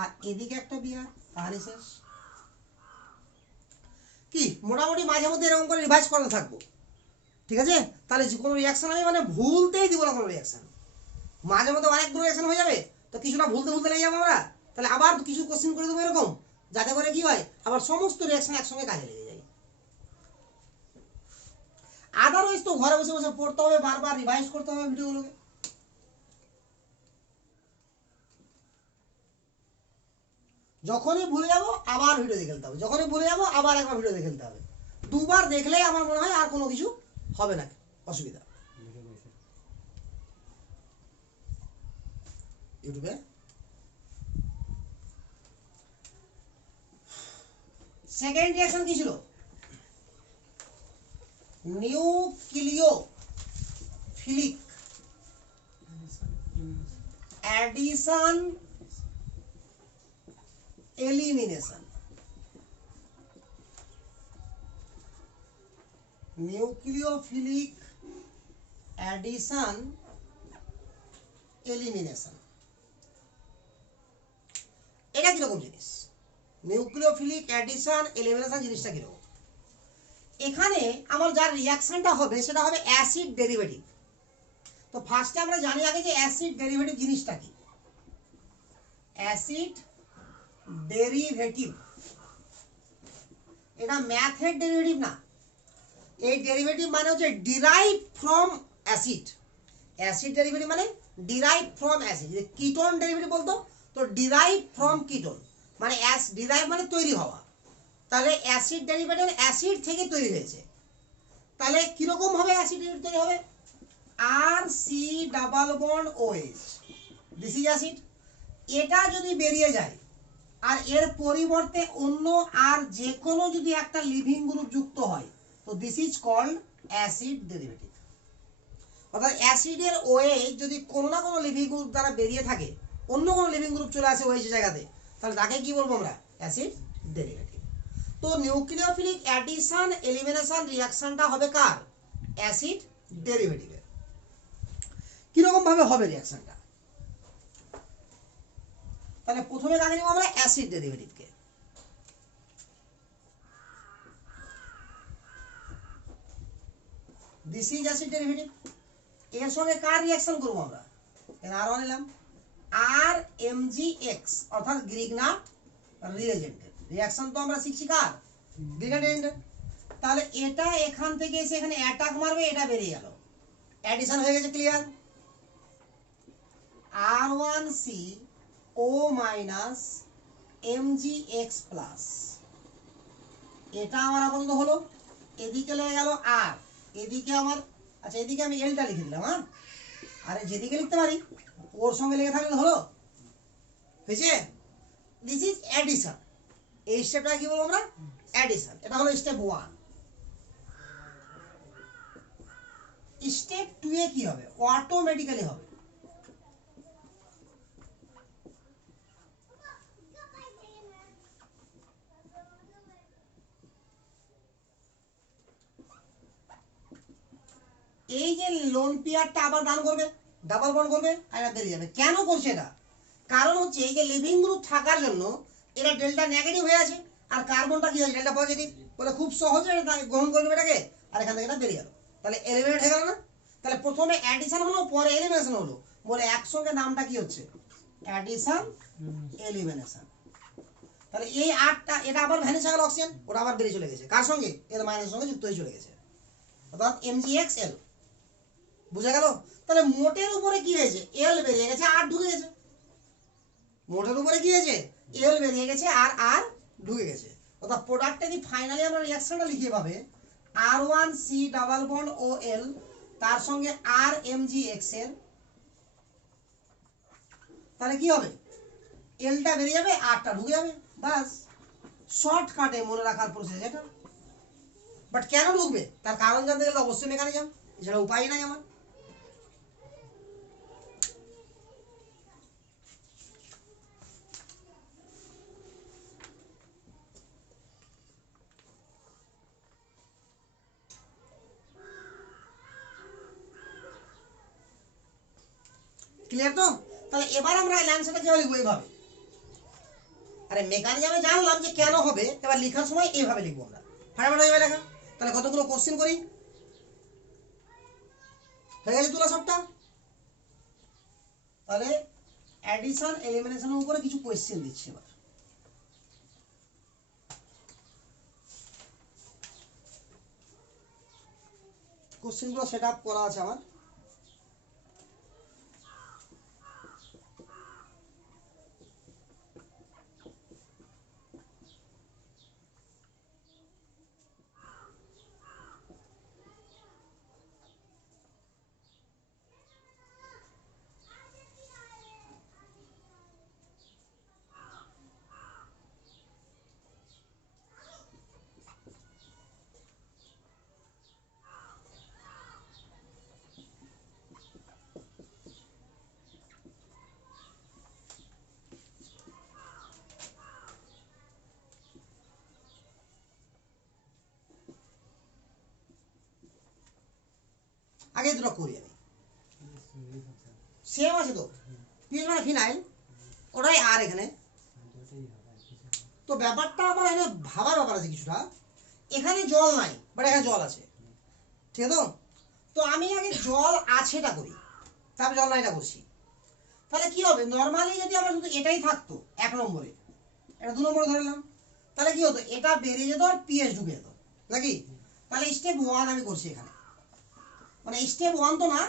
আর এদিকে একটা বিয়ার, তাহলে শেষ। কি মোটামুটি মাঝে মধ্যে এরকম করে রিভাইজ করতে থাকবো, ঠিক আছে। তাহলে যে কোনো রিঅ্যাকশন আমি মানে ভুলতেই দিব না কোনো রিঅ্যাকশন, মাঝে মধ্যে অনেকগুলো রিঅ্যাকশন হয়ে যাবে, তো কিছুটা ভুলতে ভুলতে লেগে যাবো আমরা। তাহলে আবার কিছু কোশ্চেন করে দেবো এরকম, যাতে করে কি হয় আবার সমস্ত রিঅ্যাকশন একসঙ্গে কাজে লেগে যায়। আদারওয়াইজ তো ঘরে বসে বসে পড়তে হবে, বারবার রিভাইজ করতে হবে ভিডিওগুলোকে। যখনই ভুলে যাবো আবার ভিডিও দেখে ফেলতে হবে, যখনই ভুলে যাবো আবার একবার ভিডিও দেখে ফেলতে হবে। দুবার দেখলেই আমার মনে হয় আর কোনো কিছু হবে না অসুবিধা। ইউটিউবে সেকেন্ড রিঅ্যাকশন কি ছিল, nucleophilic addition elimination, nucleophilic addition elimination. এটা কিরকম জিনিস? নিউক্লিওফিলিক অ্যাডিশন এলিমিনেশন জিনিসটা কিরকম? এখানে আমার যার রিয়াকশনটা হবে সেটা হবে অ্যাসিড ডেরিভেটিভ। তো ফার্স্টে আমরা জানি আগে যে অ্যাসিড ডেরিভেটিভ জিনিসটা কি। অ্যাসিড ডেরিভেটিভ এটা ম্যাথের ডেরিভেটিভ না, এই ডেরিভেটিভ মানে হচ্ছে derive from acid. Acid derivative মানে ডিরাইভ ফ্রম অ্যাসিড। যদি কিটোন ডেরিভেটিভ বলতো তো ডিরাইভ ফ্রম কিটোন, মানে ডিরাইভ মানে তৈরি হওয়া। তাহলে অ্যাসিড ডেরিভেটিভ অ্যাসিড থেকে তৈরি হয়েছে। তাহলে কিরকম হবে অ্যাসিড তৈরি হবে? R C double bond OH, this is acid. এটা যদি বেরিয়ে যায় আর এর পরিবর্তে অন্য আর যে কোনো যদি একটা লিভিং গ্রুপ যুক্ত হয় তো this is called acid derivative. অর্থাৎ অ্যাসিডের ওএইচ যদি কোনো না কোনো লিভিং গ্রুপ দ্বারা বেরিয়ে থাকে, অন্য কোনো লিভিং গ্রুপ চলে আসে ওএইচ জায়গাতে, তাহলে তাকে কি বলবো আমরা? Acid derivative. তো নিউক্লিওফিলিক অ্যাডিশন এলিমিনেশন রিঅ্যাকশনটা হবে কার? অ্যাসিড ডেরিভেটিভের। কিরকম ভাবে হবে রিঅ্যাকশনটা? তাহলে প্রথমে কাকে নিব আমরা? অ্যাসিড ডেরিভেটিভকে। This is acid derivative. এর সঙ্গে কার রিঅ্যাকশন করব আমরা? আর1 নিলাম, আর এমজিএক্স অর্থাৎ গ্রিগনাট রিএজেন্টের রিঅ্যাকশন তো আমরা শিখছি কার? গ্রিগনাট। তাহলে এটা এখান থেকে এসে এখানে অ্যাটাক মারবে, এটা বেরিয়ে গেল, অ্যাডিশন হয়ে গেছে। ক্লিয়ার? আর1সি ও মাইনাস এমজিএক্স প্লাস, এটা আমার আপাতত হলো। এদিকে লেগে গেল আর, এদিকে আমার, আচ্ছা এদিকে আমি এলটা লিখে দিলাম। হ্যাঁ, আরে যেদিকে লিখতে পারি ওর সঙ্গে লেগে থাকলে হলো, হয়েছে? This is addition. এই স্টেপটা কি বলবো আমরা? অ্যাডিশন। এটা হলো স্টেপ 1। স্টেপ 2 এ কি হবে? অটোমেটিক্যালি হবে এই যে লোন পেয়ারটা আবার ডান করবে, ডাবল বন্ড করবে আর এটা বেরিয়ে যাবে। কেন করছে এটা? কারণ হচ্ছে এই যে লিভিং গ্রুপ থাকার জন্য এটা ডেল্টা নেগেটিভ হয়ে আছে আর কার্বনটা কি হয়েছে? Delta positive. বলে খুব সহজে এটা গ্রহণ করবে এটাকে, আর এখান থেকে এটা বেরিয়ে গেল। তাহলে এলিমিনেট হয়ে গেল না? তাহলে প্রথমে অ্যাডিশন হলো, পরে এলিমিনেশন হলো, বলে একসঙ্গে নামটা কি হচ্ছে? Addition elimination. তাহলে এই আটটা, এটা আবার ভ্যানিশ হয়ে গেল অক্সিজেন, ওটা আবার বেরিয়ে চলে গেছে। কার সঙ্গে? এর মাইনাসের সঙ্গে যুক্ত হয়ে চলে গেছে, অর্থাৎ এমজিএক্সএল। বুঝা গেল? তাহলে মোটের উপরে কি হয়েছে? এল বেরিয়ে গেছে আর ঢুকে গেছে। মোটের উপরে কি হয়েছে? এল বেরিয়ে গেছে আর আর ঢুকে গেছে। অর্থাৎ প্রোডাক্টে যদি ফাইনালি আমরা রিঅ্যাকশনটা লিখি এভাবে, আর1সি ডাবল বন্ড ও এল তার সঙ্গে আর এমজিএক্সএল, তাহলে কি হবে? এলটা বেরিয়ে যাবে, আরটা ঢুকে যাবে, বাস। শর্টকাটে মনে রাখার প্রসেস এটা। বাট কেন ঢুকবে তার কারণ জানতে গেলে অবশ্যই মেকানিজম, এছাড়া উপায় নাই আমার। ক্লিয়ার তো? তাহলে এবার আমরা অ্যান্সারটা কিভাবে লিখবো? এইভাবে। আরে মেকানিজমে জানলাম যে কেন হবে, এবার লেখার সময় এইভাবে লিখবো আমরা, ফাটাফাটি হয়ে লেখা। তাহলে কতগুলো কোশ্চেন করি, হয়ে গেছে তোলা সবটা। তাহলে অ্যাডিশন এলিমিনেশনের উপরে কিছু কোশ্চেন দিচ্ছি এবার। কোশ্চেনগুলো সেট আপ করা আছে আমার। আগে দুটো করি আমি, সেম আছে তো, পিএইচ মানে ফিনাইল, ওটাই আর এখানে। তো ব্যাপারটা আমার এখানে ভাবার ব্যাপার আছে কিছুটা, এখানে জল নাই বাট এখানে জল আছে, ঠিক আছে? তো আমি আগে জল আছেটা করি, তারপর জল নাইটা করছি। তাহলে কি হবে, নর্মালি যদি আমার শুধু এটাই থাকতো 1 নম্বরে, এটা 2 নম্বরে ধরলাম, তাহলে কি হতো, এটা বেড়ে যেত আর পিএইচ ঢুকে যেত নাকি? তাহলে স্টেপ 1 আমি করছি এখানে, মানে স্টেপ 1 তো না,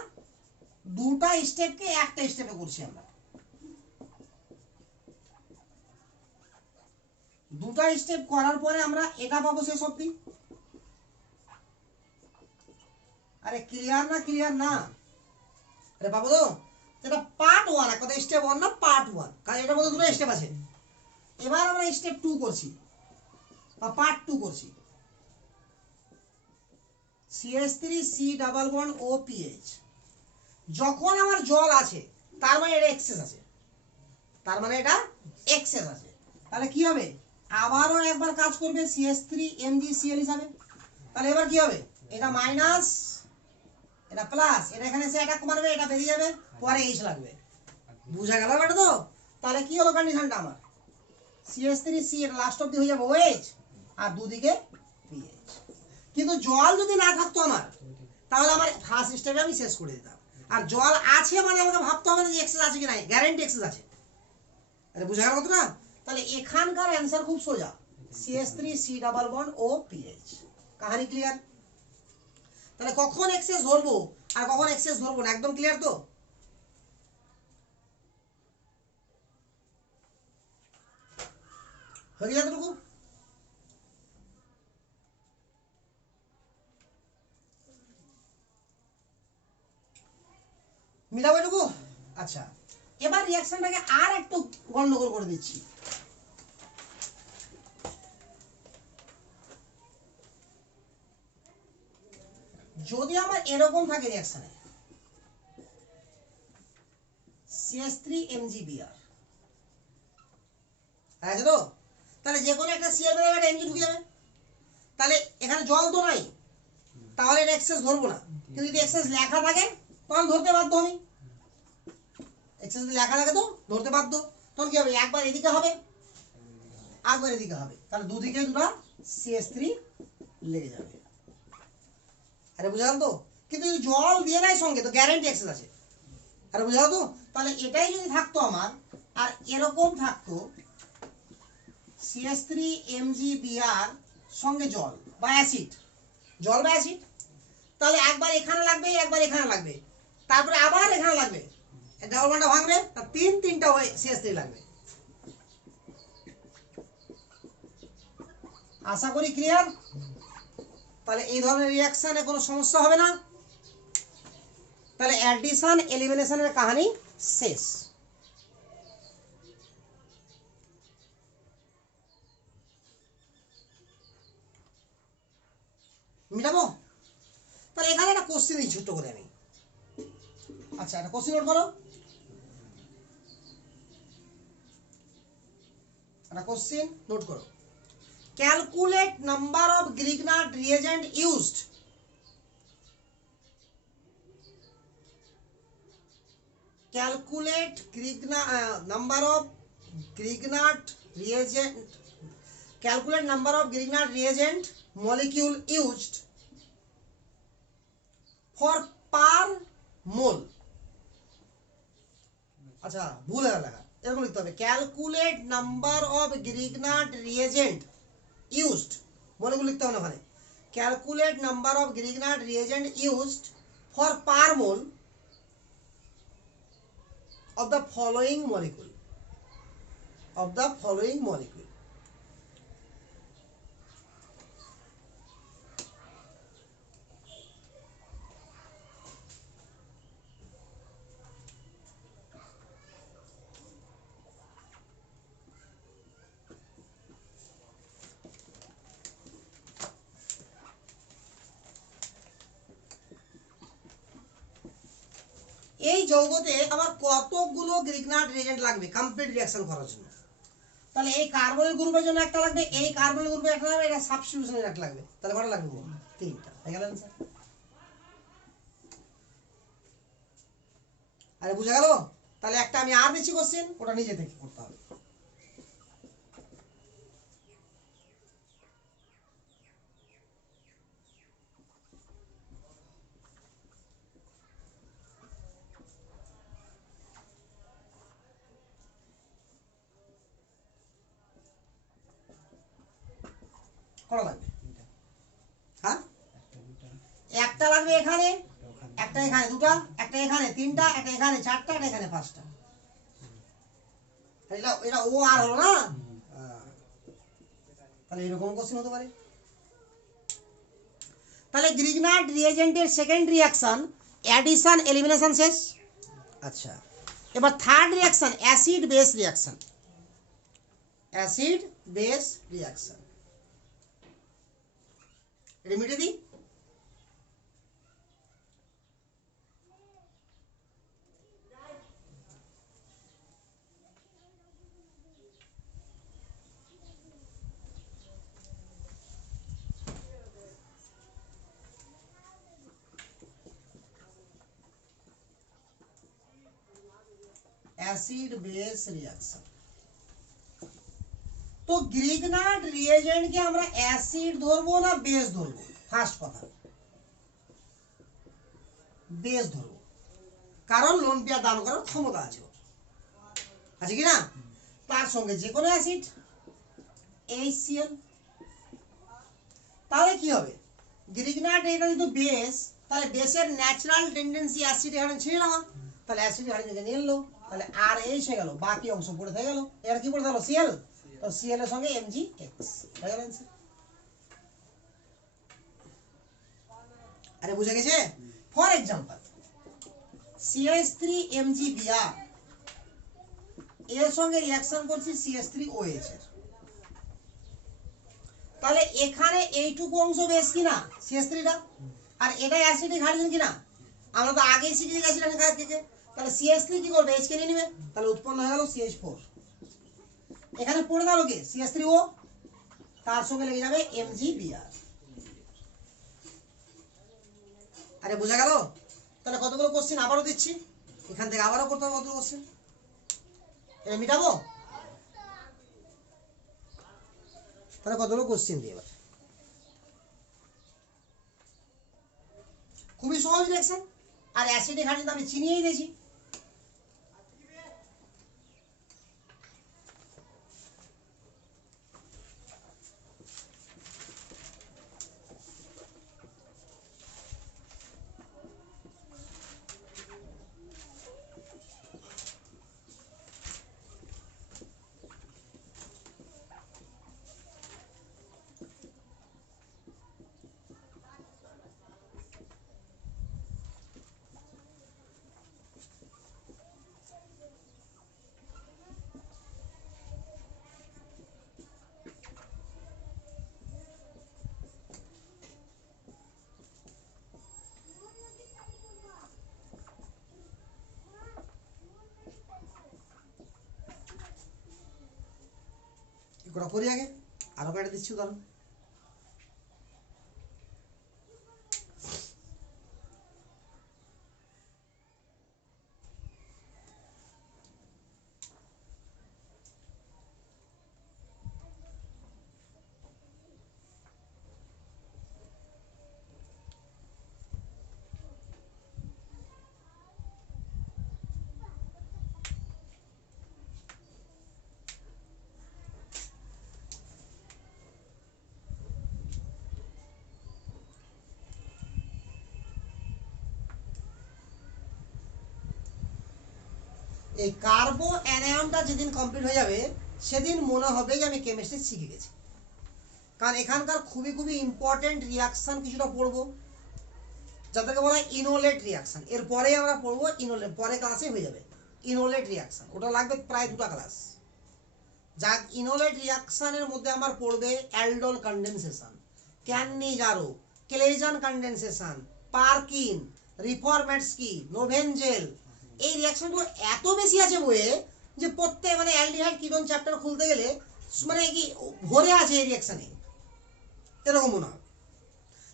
দুটা স্টেপকে একটা স্টেপে করছি আমরা, দুটা স্টেপ করার পরে আমরা এটা পাবো শেষ অবধি। আরে ক্লিয়ার না, ক্লিয়ার না, আরে পাবো তো, এটা পার্ট 1, এক কথা স্টেপ 1 না, পার্ট 1, কারণ এটার মধ্যে দুটো স্টেপ আছে। এবার আমরা স্টেপ 2 করছি বা পার্ট 2 করছি, CH3 C double bond OPH। যখন আমার জল আছে তার মানে এটা এক্সেস আছে, তার মানে এটা এক্সেস আছে, তাহলে কি হবে, আবারও একবার কাজ করবে CH3 MgCl হিসাবে। তাহলে এবার কি হবে, এটা মাইনাস, এটা প্লাস, এটা এখানে এসে অ্যাটাক মারবে, এটা বেরিয়ে যাবে, পরে H লাগবে, বুঝা গেল ব্যাপারটা তো? তাহলে কি হলো কন্ডিশনটা আমার, CH3C এটা লাস্ট অবধি হয়ে যাবে OH আর দুদিকে PH। কিন্তু জল যদি না থাকতো আমার, তাহলে আমার ফার্স্ট স্টেপে আমি শেষ করে দিতাম। আর জল আছে মানে আমাকে ভাবতে হবে না যে এক্সেস আছে কি নাই, গ্যারান্টি এক্সেস আছে। আরে বুঝা গেল কতটা? তাহলে এখানকার অ্যান্সার খুব সোজা, CH3C ডাবল বন্ড OPH। কাহিনী ক্লিয়ার? তাহলে কখন এক্সেস ধরবো আর কখন এক্সেস ধরবো না, একদম ক্লিয়ার তো? হয়ে গেল এতটুকু? মিলাবো এটুকু? আচ্ছা, এবার রিঅ্যাকশনটাকে আর একটু গন্ডগোল করে দিচ্ছি। যদি আমার এরকম থাকে রিঅ্যাকশনে CH3 MgBr আছে তো, তাহলে যে কোনো একটা Cl বেরোবে, একটা Mg ঢুকে যাবে, তাহলে এখানে জল তো নাই, তাহলে এটা এক্সেস ধরবো না। কিন্তু যদি এক্সেস লেখা থাকে তখন ধরতে বাধ্য আমি, এক্সেস যদি লেখা থাকে তো ধরতে বাধ্য। তখন কি হবে, একবার এদিকে হবে একবার এদিকে হবে, তাহলে দুদিকে দুটো CH3 লেগে যাবে। আরে বুঝা গেল তো? কিন্তু যদি জল দিয়ে নাই সঙ্গে তো গ্যারান্টি এক্সেস আছে। আরে বুঝা গেল তো? তাহলে এটাই যদি থাকতো আমার, আর এরকম থাকতো CH3 MgBr সঙ্গে জল বা অ্যাসিড, জল বা অ্যাসিড, তাহলে একবার এখানে লাগবে, একবার এখানে লাগবে, তারপরে আবার এখানে লাগবে, ডাবল বন্ডটা ভাঙবে, তার তিনটা ওই CH3 লাগবে। আশা করি ক্লিয়ার? তাহলে এই ধরনের রিঅ্যাকশনে কোনো সমস্যা হবে না। তাহলে অ্যাডিশন এলিমিনেশনের কাহিনী শেষ। মিটাবো? তাহলে এখানে একটা কোশ্চেন দিই ছোট্ট করে আমি। আচ্ছা, একটা কোশ্চেন নোট করো, একটা কোশ্চেন নোট করো। Calculate number of Grignard reagent used calculate number of Grignard reagent calculate number of Grignard reagent molecule used for per mole। আচ্ছা, ভুল হয়ে লেখা, এরকম লিখতে হবে, calculate number of Grignard reagent used, মলেগুলো লিখতে হবে না ওখানে, calculate number of Grignard reagent used for per mole of the following molecule, of the following molecule। এই যৌগতে আমার কতগুলো গ্রিগনার্ড রিএজেন্ট লাগবে কমপ্লিট রিঅ্যাকশন করার জন্য? তাহলে এই কার্বনের গ্রুপের জন্য একটা লাগবে, এই কার্বনের গ্রুপে একটা লাগবে, এটা সাবস্টিটিউশনের একটা লাগবে, তাহলে কটা লাগবে? 3টা। হয়ে গেল आंसर। আরে বুঝা গেল? তাহলে একটা আমি আর দিচ্ছি কোশ্চেন, ওটা নিজে থেকে করতে হবে। কটা লাগবে? হ্যাঁ, একটা লাগবে এখানে, একটা এখানে, দুটা, একটা এখানে, তিনটা, একটা এখানে, চারটা, একটা এখানে, পাঁচটা। এটা এটা ও আর হলো না? তাহলে এরকম কোশ্চেন হতে পারে। তাহলে গ্রিগনার্ড রিএজেন্টের সেকেন্ড রিঅ্যাকশন অ্যাডিশন এলিমিনেশন শেষ। আচ্ছা, এবার third reaction acid base reaction. Acid base reaction remedy দিই। Acid base reaction. তো গ্রিগনার্ড রিএজেন্টকে আমরা অ্যাসিড ধরবো না বেস ধরবো? ফার্স্ট কথা, বেস ধরবো, কারণ লোন পেয়ার দান করার ক্ষমতা আছে, আছে কি না? তার সঙ্গে যে কোনো অ্যাসিড HCl। তাহলে কি হবে? গ্রিগনার্ড এটা যেহেতু বেস, তাহলে বেসের ন্যাচারাল টেন্ডেন্সি অ্যাসিড এখানে ছিল না, তাহলে অ্যাসিড এখানে নিয়ে নিলো, তাহলে আর এইচ হয়ে গেল, বাকি অংশ পড়ে থেকে গেল। এর কি পড়ে গেল? Cl। তো Cl এর সঙ্গে MgX হয়ে গেল অ্যান্সার। আরে বুঝে গেছে? ফর এক্সাম্পল CH3MgBr এর সঙ্গে রিঅ্যাকশন করছি CH3OH এর, তাহলে এখানে এইটুকু অংশ বেশ কিনা CH3টা, আর এটা অ্যাসিডিক হাইড্রোজেন কিনা? আমরা তো আগেই শিখে গেছি না কাজ থেকে। তাহলে CH3 কি করবে? H কে নিয়ে নেবে, তাহলে উৎপন্ন হয়ে গেল CH4। এখানে পড়ে গেল কি? CH3O, তার সঙ্গে লেগে যাবে MgBr। আরে বোঝা গেল? তাহলে কতগুলো কোশ্চেন আবারও দিচ্ছি, এখান থেকে আবারও করতে হবে কতগুলো কোশ্চেন, এটা মিটাবো। তাহলে কতগুলো কোশ্চেন দিই এবার। খুবই সহজ রিঅ্যাকশন, আর অ্যাসিডিক হাইড্রোজেন আমি চিনিয়েই দিয়েছি। এগুলো করি আগে, আরো কয়েকটা দিচ্ছি উদাহরণ। এই কার্বো অ্যানায়নটা যেদিন কমপ্লিট হয়ে যাবে সেদিন মনে হবে যে আমি কেমিস্ট্রি শিখে গেছি, কারণ এখানকার খুবই খুবই ইম্পর্টেন্ট রিঅ্যাকশন কিছুটা পড়বো, যাদেরকে বলা হয় ইনোলেট রিঅ্যাকশন। এরপরে আমরা পড়বো ইনোলেট, পরে ক্লাসে হয়ে যাবে ইনোলেট রিঅ্যাকশন, ওটা লাগবে প্রায় 2টা ক্লাস। যা ইনোলেট রিঅ্যাকশনের মধ্যে আমার পড়বে অ্যালডোল কনডেনসেশন, ক্যানিজারো, ক্লেজন কনডেনসেশন, পারকিন, রিফরম্যাটস্কি, নোভেনজেল। এই রিঅ্যাকশনগুলো এত বেশি আছে বইয়ে যে প্রত্যেক মানে অ্যালডিহাইড কিটোন চ্যাপ্টার খুলতে গেলে মানে কি ভরে আছে এই রিঅ্যাকশনে, এরকম মনে হয়।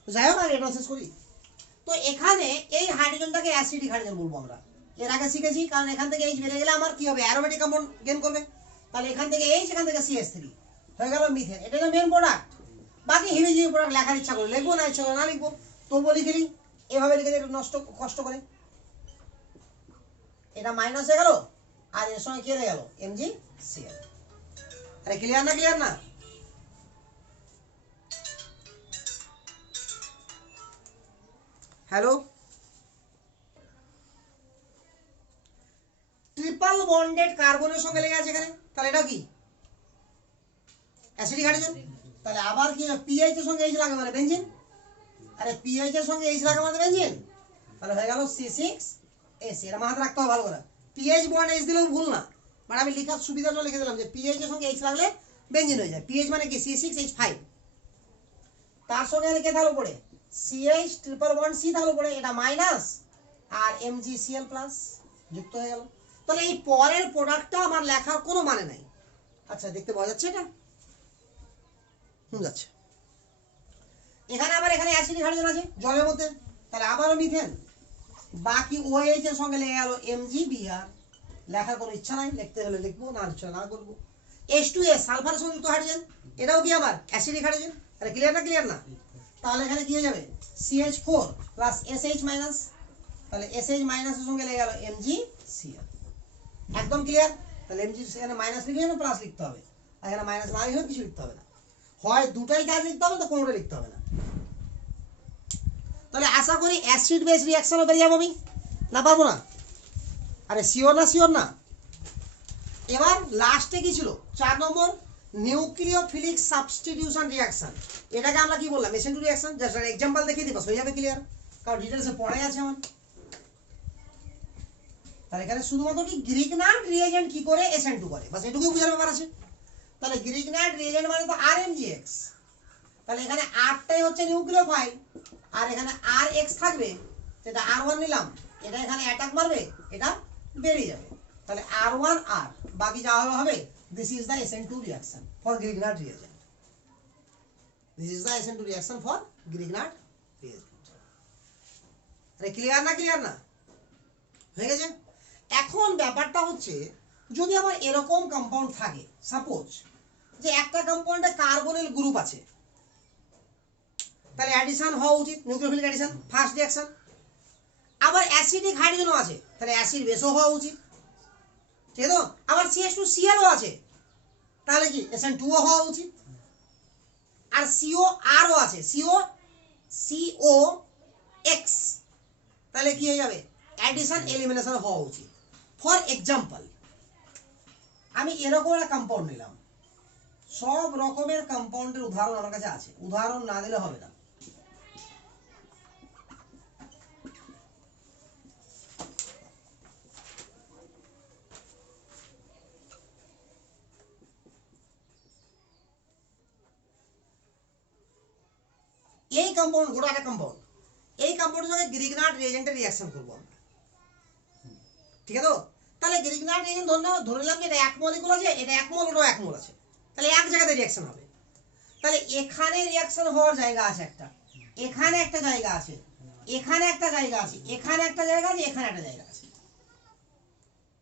যাই হোক, এটা শেষ করি। তো এখানে এই হাইড্রোজেনটাকে অ্যাসিডিক হাইড্রোজেন বলবো আমরা, এর আগে শিখেছি, কারণ এখান থেকে এইচ বেড়ে গেলে আমার কি হবে, অ্যারোমেটিক কম্পাউন্ড গেইন করবে। তাহলে এখান থেকে এইচ, এখান থেকে CH3 হয়ে গেল মিথেন। এটা হলো মেন প্রোডাক্ট। বাকি হিবিজিবি প্রোডাক্ট লেখার ইচ্ছা করে লিখবো, না ইচ্ছা করে না লিখবো, তবুও লিখে দিই। এভাবে লিখে দিই একটু নষ্ট কষ্ট করে। এটা মাইনাস হয়ে গেল, আর এর সঙ্গে কি হয়ে গেল, MgCl। আরে ক্লিয়ার না, ক্লিয়ার না? হ্যালো, ট্রিপল বন্ডেড কার্বনের সঙ্গে লেগে আছে এখানে, তাহলে এটা কি অ্যাসিডিক হাইড্রোজেন। তাহলে আবার কি পিএইচ এর সঙ্গে এইচ লাগে মানে বেনজিন। আরে পিএইচ এর সঙ্গে এইচ লাগে মানে বেনজিন, তাহলে হয়ে গেল C6H। এর মাথায় রাখতে হবে ভালো করে, পিএইচ বন্ড এইচ দিলেও ভুল না, মানে আমি লেখার সুবিধাটা লিখে দিলাম যে পিএইচ এর সঙ্গে এইচ লাগলে বেনজিন হয়ে যায়। পিএইচ মানে কি C6H5, তার সঙ্গে লিখে থাকলো পড়ে CH ট্রিপল বন্ড C থাকলো পড়ে, এটা মাইনাস আর MgCl প্লাস যুক্ত হয়ে গেল। তাহলে এই পরের প্রোডাক্টটা আমার লেখার কোনো মানে নাই। আচ্ছা দেখতে পাওয়া যাচ্ছে এটা যাচ্ছে। এখানে আবার এখানে অ্যাসিডিক হাইড্রোজেন আছে জলের মধ্যে, তাহলে আবারও মিথেন। বাকি OH এর সঙ্গে লেগে গেল MgBr। লেখার কোনো ইচ্ছা নাই, লিখতে হলে লিখবো, না ইচ্ছা না করবো। H2S সালফার সংযুক্ত হাইড্রোজেন, এটাও কি আমার অ্যাসিডিক হাইড্রোজেন। আরে ক্লিয়ার না, ক্লিয়ার না? তাহলে এখানে কি হয়ে যাবে, CH4 প্লাস SH মাইনাস, তাহলে SH মাইনাস এর সঙ্গে লেগে গেল MgCl। একদম ক্লিয়ার? তাহলে MgCl এখানে মাইনাস লিখে না প্লাস লিখতে হবে, আর এখানে মাইনাস না লিখে কিছু লিখতে হবে না। হয় দুটাই কাজ লিখতে হবে, তো কোনোটা লিখতে হবে না। তাহলে আশা করি অ্যাসিড বেস রিঅ্যাকশনও পেয়ে যাবো আমি, না পারবো না? আরে শিওর না, শিওর না? এবার লাস্টে কি ছিল 4 নম্বর, নিউক্লিওফিলিক সাবস্টিটিউশন রিঅ্যাকশন। এটাকে আমরা কি বললাম, SN2 রিঅ্যাকশন। জাস্ট একটা एग्जांपल দেখিয়ে দিবা, হয়ে যাবে ক্লিয়ার, কারণ ডিটেইলসে পড়াই আছে আমার। তাহলে এখানে শুধুমাত্র কি গ্রিগনার্ড রিএজেন্ট কি করে SN2 করে, বাস এটুকুই বোঝার ব্যাপার আছে। তাহলে গ্রিগনার্ড রিএজেন্ট মানে তো RMgX, তাহলে এখানে Rটাই হচ্ছে নিউক্লিওফাইল, আর এখানে RX থাকবে, সেটা R1 নিলাম, এটা এখানে অ্যাটাক মারবে, এটা বেরিয়ে যাবে। তাহলে R1 R, বাকি যা হবে হবে। This is the SN2 reaction for Grignard reagent. This is the SN2 reaction for Grignard reagent. আরে ক্লিয়ার না, ক্লিয়ার না? হয়ে গেছে। এখন ব্যাপারটা হচ্ছে, যদি আমার এরকম কম্পাউন্ড থাকে, সাপোজ যে একটা কম্পাউন্ডে কার্বনিল গ্রুপ আছে, তাহলে অ্যাডিশন হওয়া উচিত, নিউক্লিওফিলিক অ্যাডিশন, ফার্স্ট রিঅ্যাকশন। আবার অ্যাসিডিক হাইড্রোজেনও আছে, তাহলে অ্যাসিড বেসও হওয়া উচিত, ঠিক আছে? আবার CH2Cl ও আছে, তাহলে কি SN2 ও হওয়া উচিত। আর COR ও আছে, COX, তাহলে কি হয়ে যাবে, অ্যাডিশন এলিমিনেশন হওয়া উচিত। ফর এক্সাম্পল, আমি এরকম একটা কম্পাউন্ড নিলাম, সব রকমের কম্পাউন্ডের উদাহরণ আমার কাছে আছে, উদাহরণ না দিলে হবে না। এই কম্পাউন্ড গোটা একটা কম্পাউন্ড, এই কম্পাউন্ডের সঙ্গে গ্রিগনার্ড রিএজেন্টের রিঅ্যাকশন করব আমরা, ঠিক আছে? তো তাহলে গ্রিগনার্ড রিএজেন্ট ধরে নিলাম যে এটা এক মলিকুল আছে, এটা এক মোল, ওটাও এক মোল আছে, তাহলে এক জায়গাতে রিঅ্যাকশন হবে। তাহলে এখানে রিঅ্যাকশন হওয়ার জায়গা আছে একটা, এখানে একটা জায়গা আছে, এখানে একটা জায়গা আছে, এখানে একটা জায়গা আছে, এখানে একটা জায়গা আছে,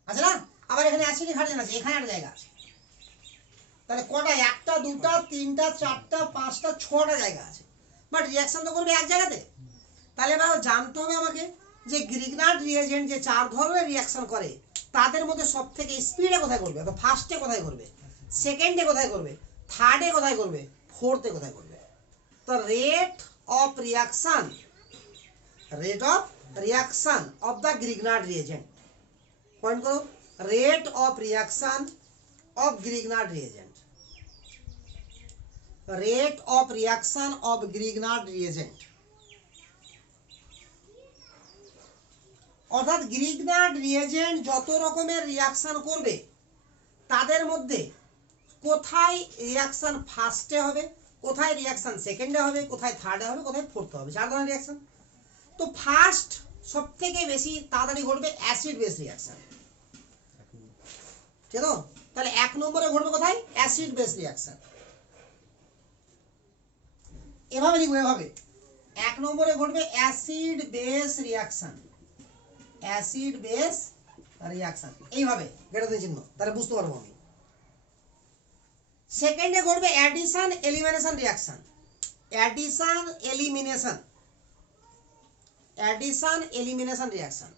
আছে না? আবার এখানে অ্যাসিডিক হাইড্রোজেন আছে, এখানে একটা জায়গা আছে। তাহলে কটা, একটা, দুটা, তিনটা, চারটা, পাঁচটা, ছটা জায়গা আছে, বাট রিঅ্যাকশন তো করবে এক জায়গাতে। তাহলে এবার জানতে হবে আমাকে যে গ্রিগনার্ড রিএজেন্ট যে 4 ধরনের রিঅ্যাকশন করে, তাদের মধ্যে সবথেকে স্পিডে কোথায় করবে, বা ফার্স্টে কোথায় করবে, সেকেন্ডে কোথায় করবে, থার্ডে কোথায় করবে, ফোর্থে কোথায় করবে। তো rate of reaction of the Grignard reagent, point করো, rate of reaction of Grignard reagent, rate of reaction of Grignard reagent. অর্থাৎ গ্রিগনার্ড রিএজেন্ট যত রকমের রিঅ্যাকশন করবে, তাদের মধ্যে কোথায় রিঅ্যাকশন ফার্স্টে হবে, কোথায় রিঅ্যাকশন সেকেন্ডে হবে, কোথায় থার্ডে হবে, কোথায় ফোর্থে হবে, 4 ধরনের রিঅ্যাকশন। তো ফার্স্ট সবথেকে বেশি তাড়াতাড়ি ঘটবে অ্যাসিড বেস রিঅ্যাকশন, ঠিক আছে? তাহলে 1 নম্বরে ঘটবে কোথায়, অ্যাসিড বেস রিঅ্যাকশন। এভাবে লিখবো, এভাবে 1 নম্বরে ঘটবে acid base reaction. Acid base reaction, এইভাবে গ্রেটার চিহ্ন, তাহলে বুঝতে পারবো আমি। সেকেন্ডে ঘটবে addition elimination reaction, addition elimination, addition elimination reaction.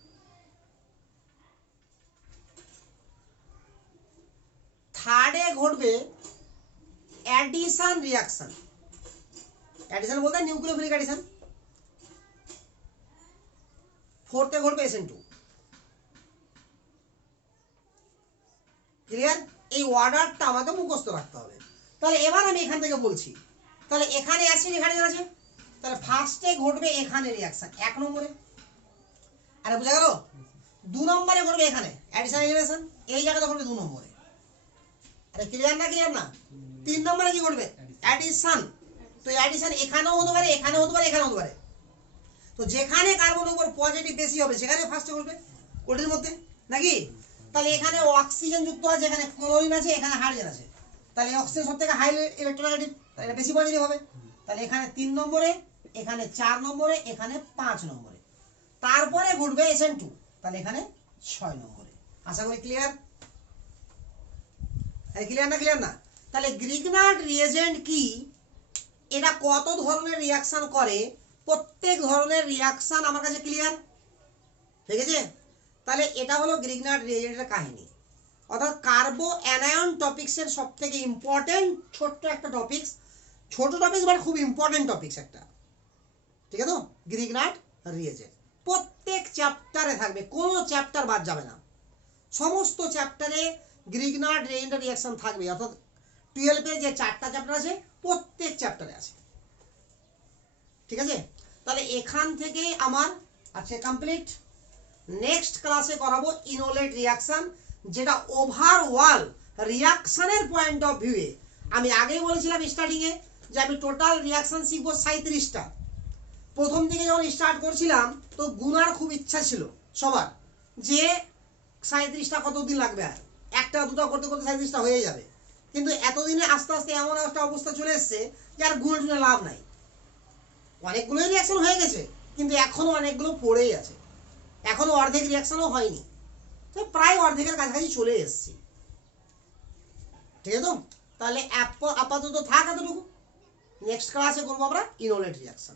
থার্ডে ঘটবে অ্যাডিশন রিয়াকশন, অ্যাডিশন বলতে নিউক্লিওফিলিক অ্যাডিশন। ফোর্থে ঘটবে SN2। ক্লিয়ার? এই অর্ডারটা আমাকে মুখস্থ রাখতে হবে। তাহলে এবার আমি এখান থেকে বলছি, তাহলে এখানে অ্যাসিড এখানে আছে, তাহলে ফার্স্টে ঘটবে এখানে রিয়াকশন 1 নম্বরে, আরে বুঝা গেল? 2 নম্বরে ঘটবে এখানে অ্যাডিশন এলিমিনেশন, এই জায়গাতে ঘটবে 2 নম্বরে। আরে ক্লিয়ার না? ক্লিয়ার না? 3 নম্বরে কি ঘটবে? অ্যাডিশন। তো অ্যাডিশন এখানেও হতে পারে, এখানেও হতে পারে, এখানেও হতে পারে। তো যেখানে কার্বনের উপর পজিটিভ বেশি হবে সেখানে ফার্স্টে ঘটবে ওটির মধ্যে, নাকি? তাহলে এখানে অক্সিজেন যুক্ত আছে, এখানে ক্লোরিন আছে, এখানে হাইড্রোজেন আছে, তাহলে অক্সিজেন সবথেকে হাই ইলেকট্রোনেগেটিভ, তাহলে এটা বেশি পজিটিভ হবে। তাহলে এখানে 3 নম্বরে, এখানে 4 নম্বরে, এখানে 5 নম্বরে, তারপরে ঘটবে SN2, তাহলে এখানে 6 নম্বরে। আশা করি ক্লিয়ার? ক্লিয়ার না? ক্লিয়ার না? তাহলে গ্রিগনার্ড রিয়েজেন্ট কি, এটা কত ধরনের রিয়াকশন করে, প্রত্যেক ধরনের রিয়াকশন আমার কাছে ক্লিয়ার, ঠিক আছে? তাহলে এটা হলো গ্রিগনার্ড রিয়েজেন্টের কাহিনী। অর্থাৎ কার্বো অ্যানায়ন টপিক্সের সবথেকে ইম্পর্টেন্ট ছোট্ট একটা টপিক্স, ছোট টপিক্স বাট খুব ইম্পর্টেন্ট টপিক্স একটা, ঠিক আছে? তো গ্রিগনার্ড রিয়েজেন্ট প্রত্যেক চ্যাপ্টারে থাকবে, কোনো চ্যাপ্টার বাদ যাবে না, সমস্ত চ্যাপ্টারে গ্রিগনার্ড রিয়েজেন্টের রিয়াকশন থাকবে। অর্থাৎ 12 যে 4টা চ্যাপ্টার আছে প্রত্যেক চ্যাপ্টারে আছে, ঠিক আছে? তাহলে এখান থেকে আমার আজকে কমপ্লিট। নেক্সট ক্লাসে করাবো ইনোলেট রিয়াকশন, যেটা ওভারঅল রিয়াকশনের পয়েন্ট অফ ভিউয়ে, আমি আগেই বলেছিলাম স্টার্টিং এ যে আমি টোটাল রিয়াকশন শিখবো 37টা। প্রথম দিকে যখন স্টার্ট করছিলাম তো গুনার খুব ইচ্ছা ছিল সবার, যে 37টা কতদিন লাগবে, আর একটা দুটো করতে করতে 37টা হয়ে যাবে। কিন্তু এতদিনে আস্তে আস্তে এমন একটা অবস্থা চলে এসছে যে আর গুণে টুনে লাভ নাই, অনেকগুলোই রিয়াকশন হয়ে গেছে কিন্তু এখনো অনেকগুলো পড়েই আছে, এখনো অর্ধেক রিয়াকশনও হয়নি, তো প্রায় অর্ধেকের কাছাকাছি চলে এসেছি, ঠিক আছে? তো তাহলে আপাতত থাক এতটুকু, নেক্সট ক্লাসে করবো আমরা ইনোলেট রিয়াকশন।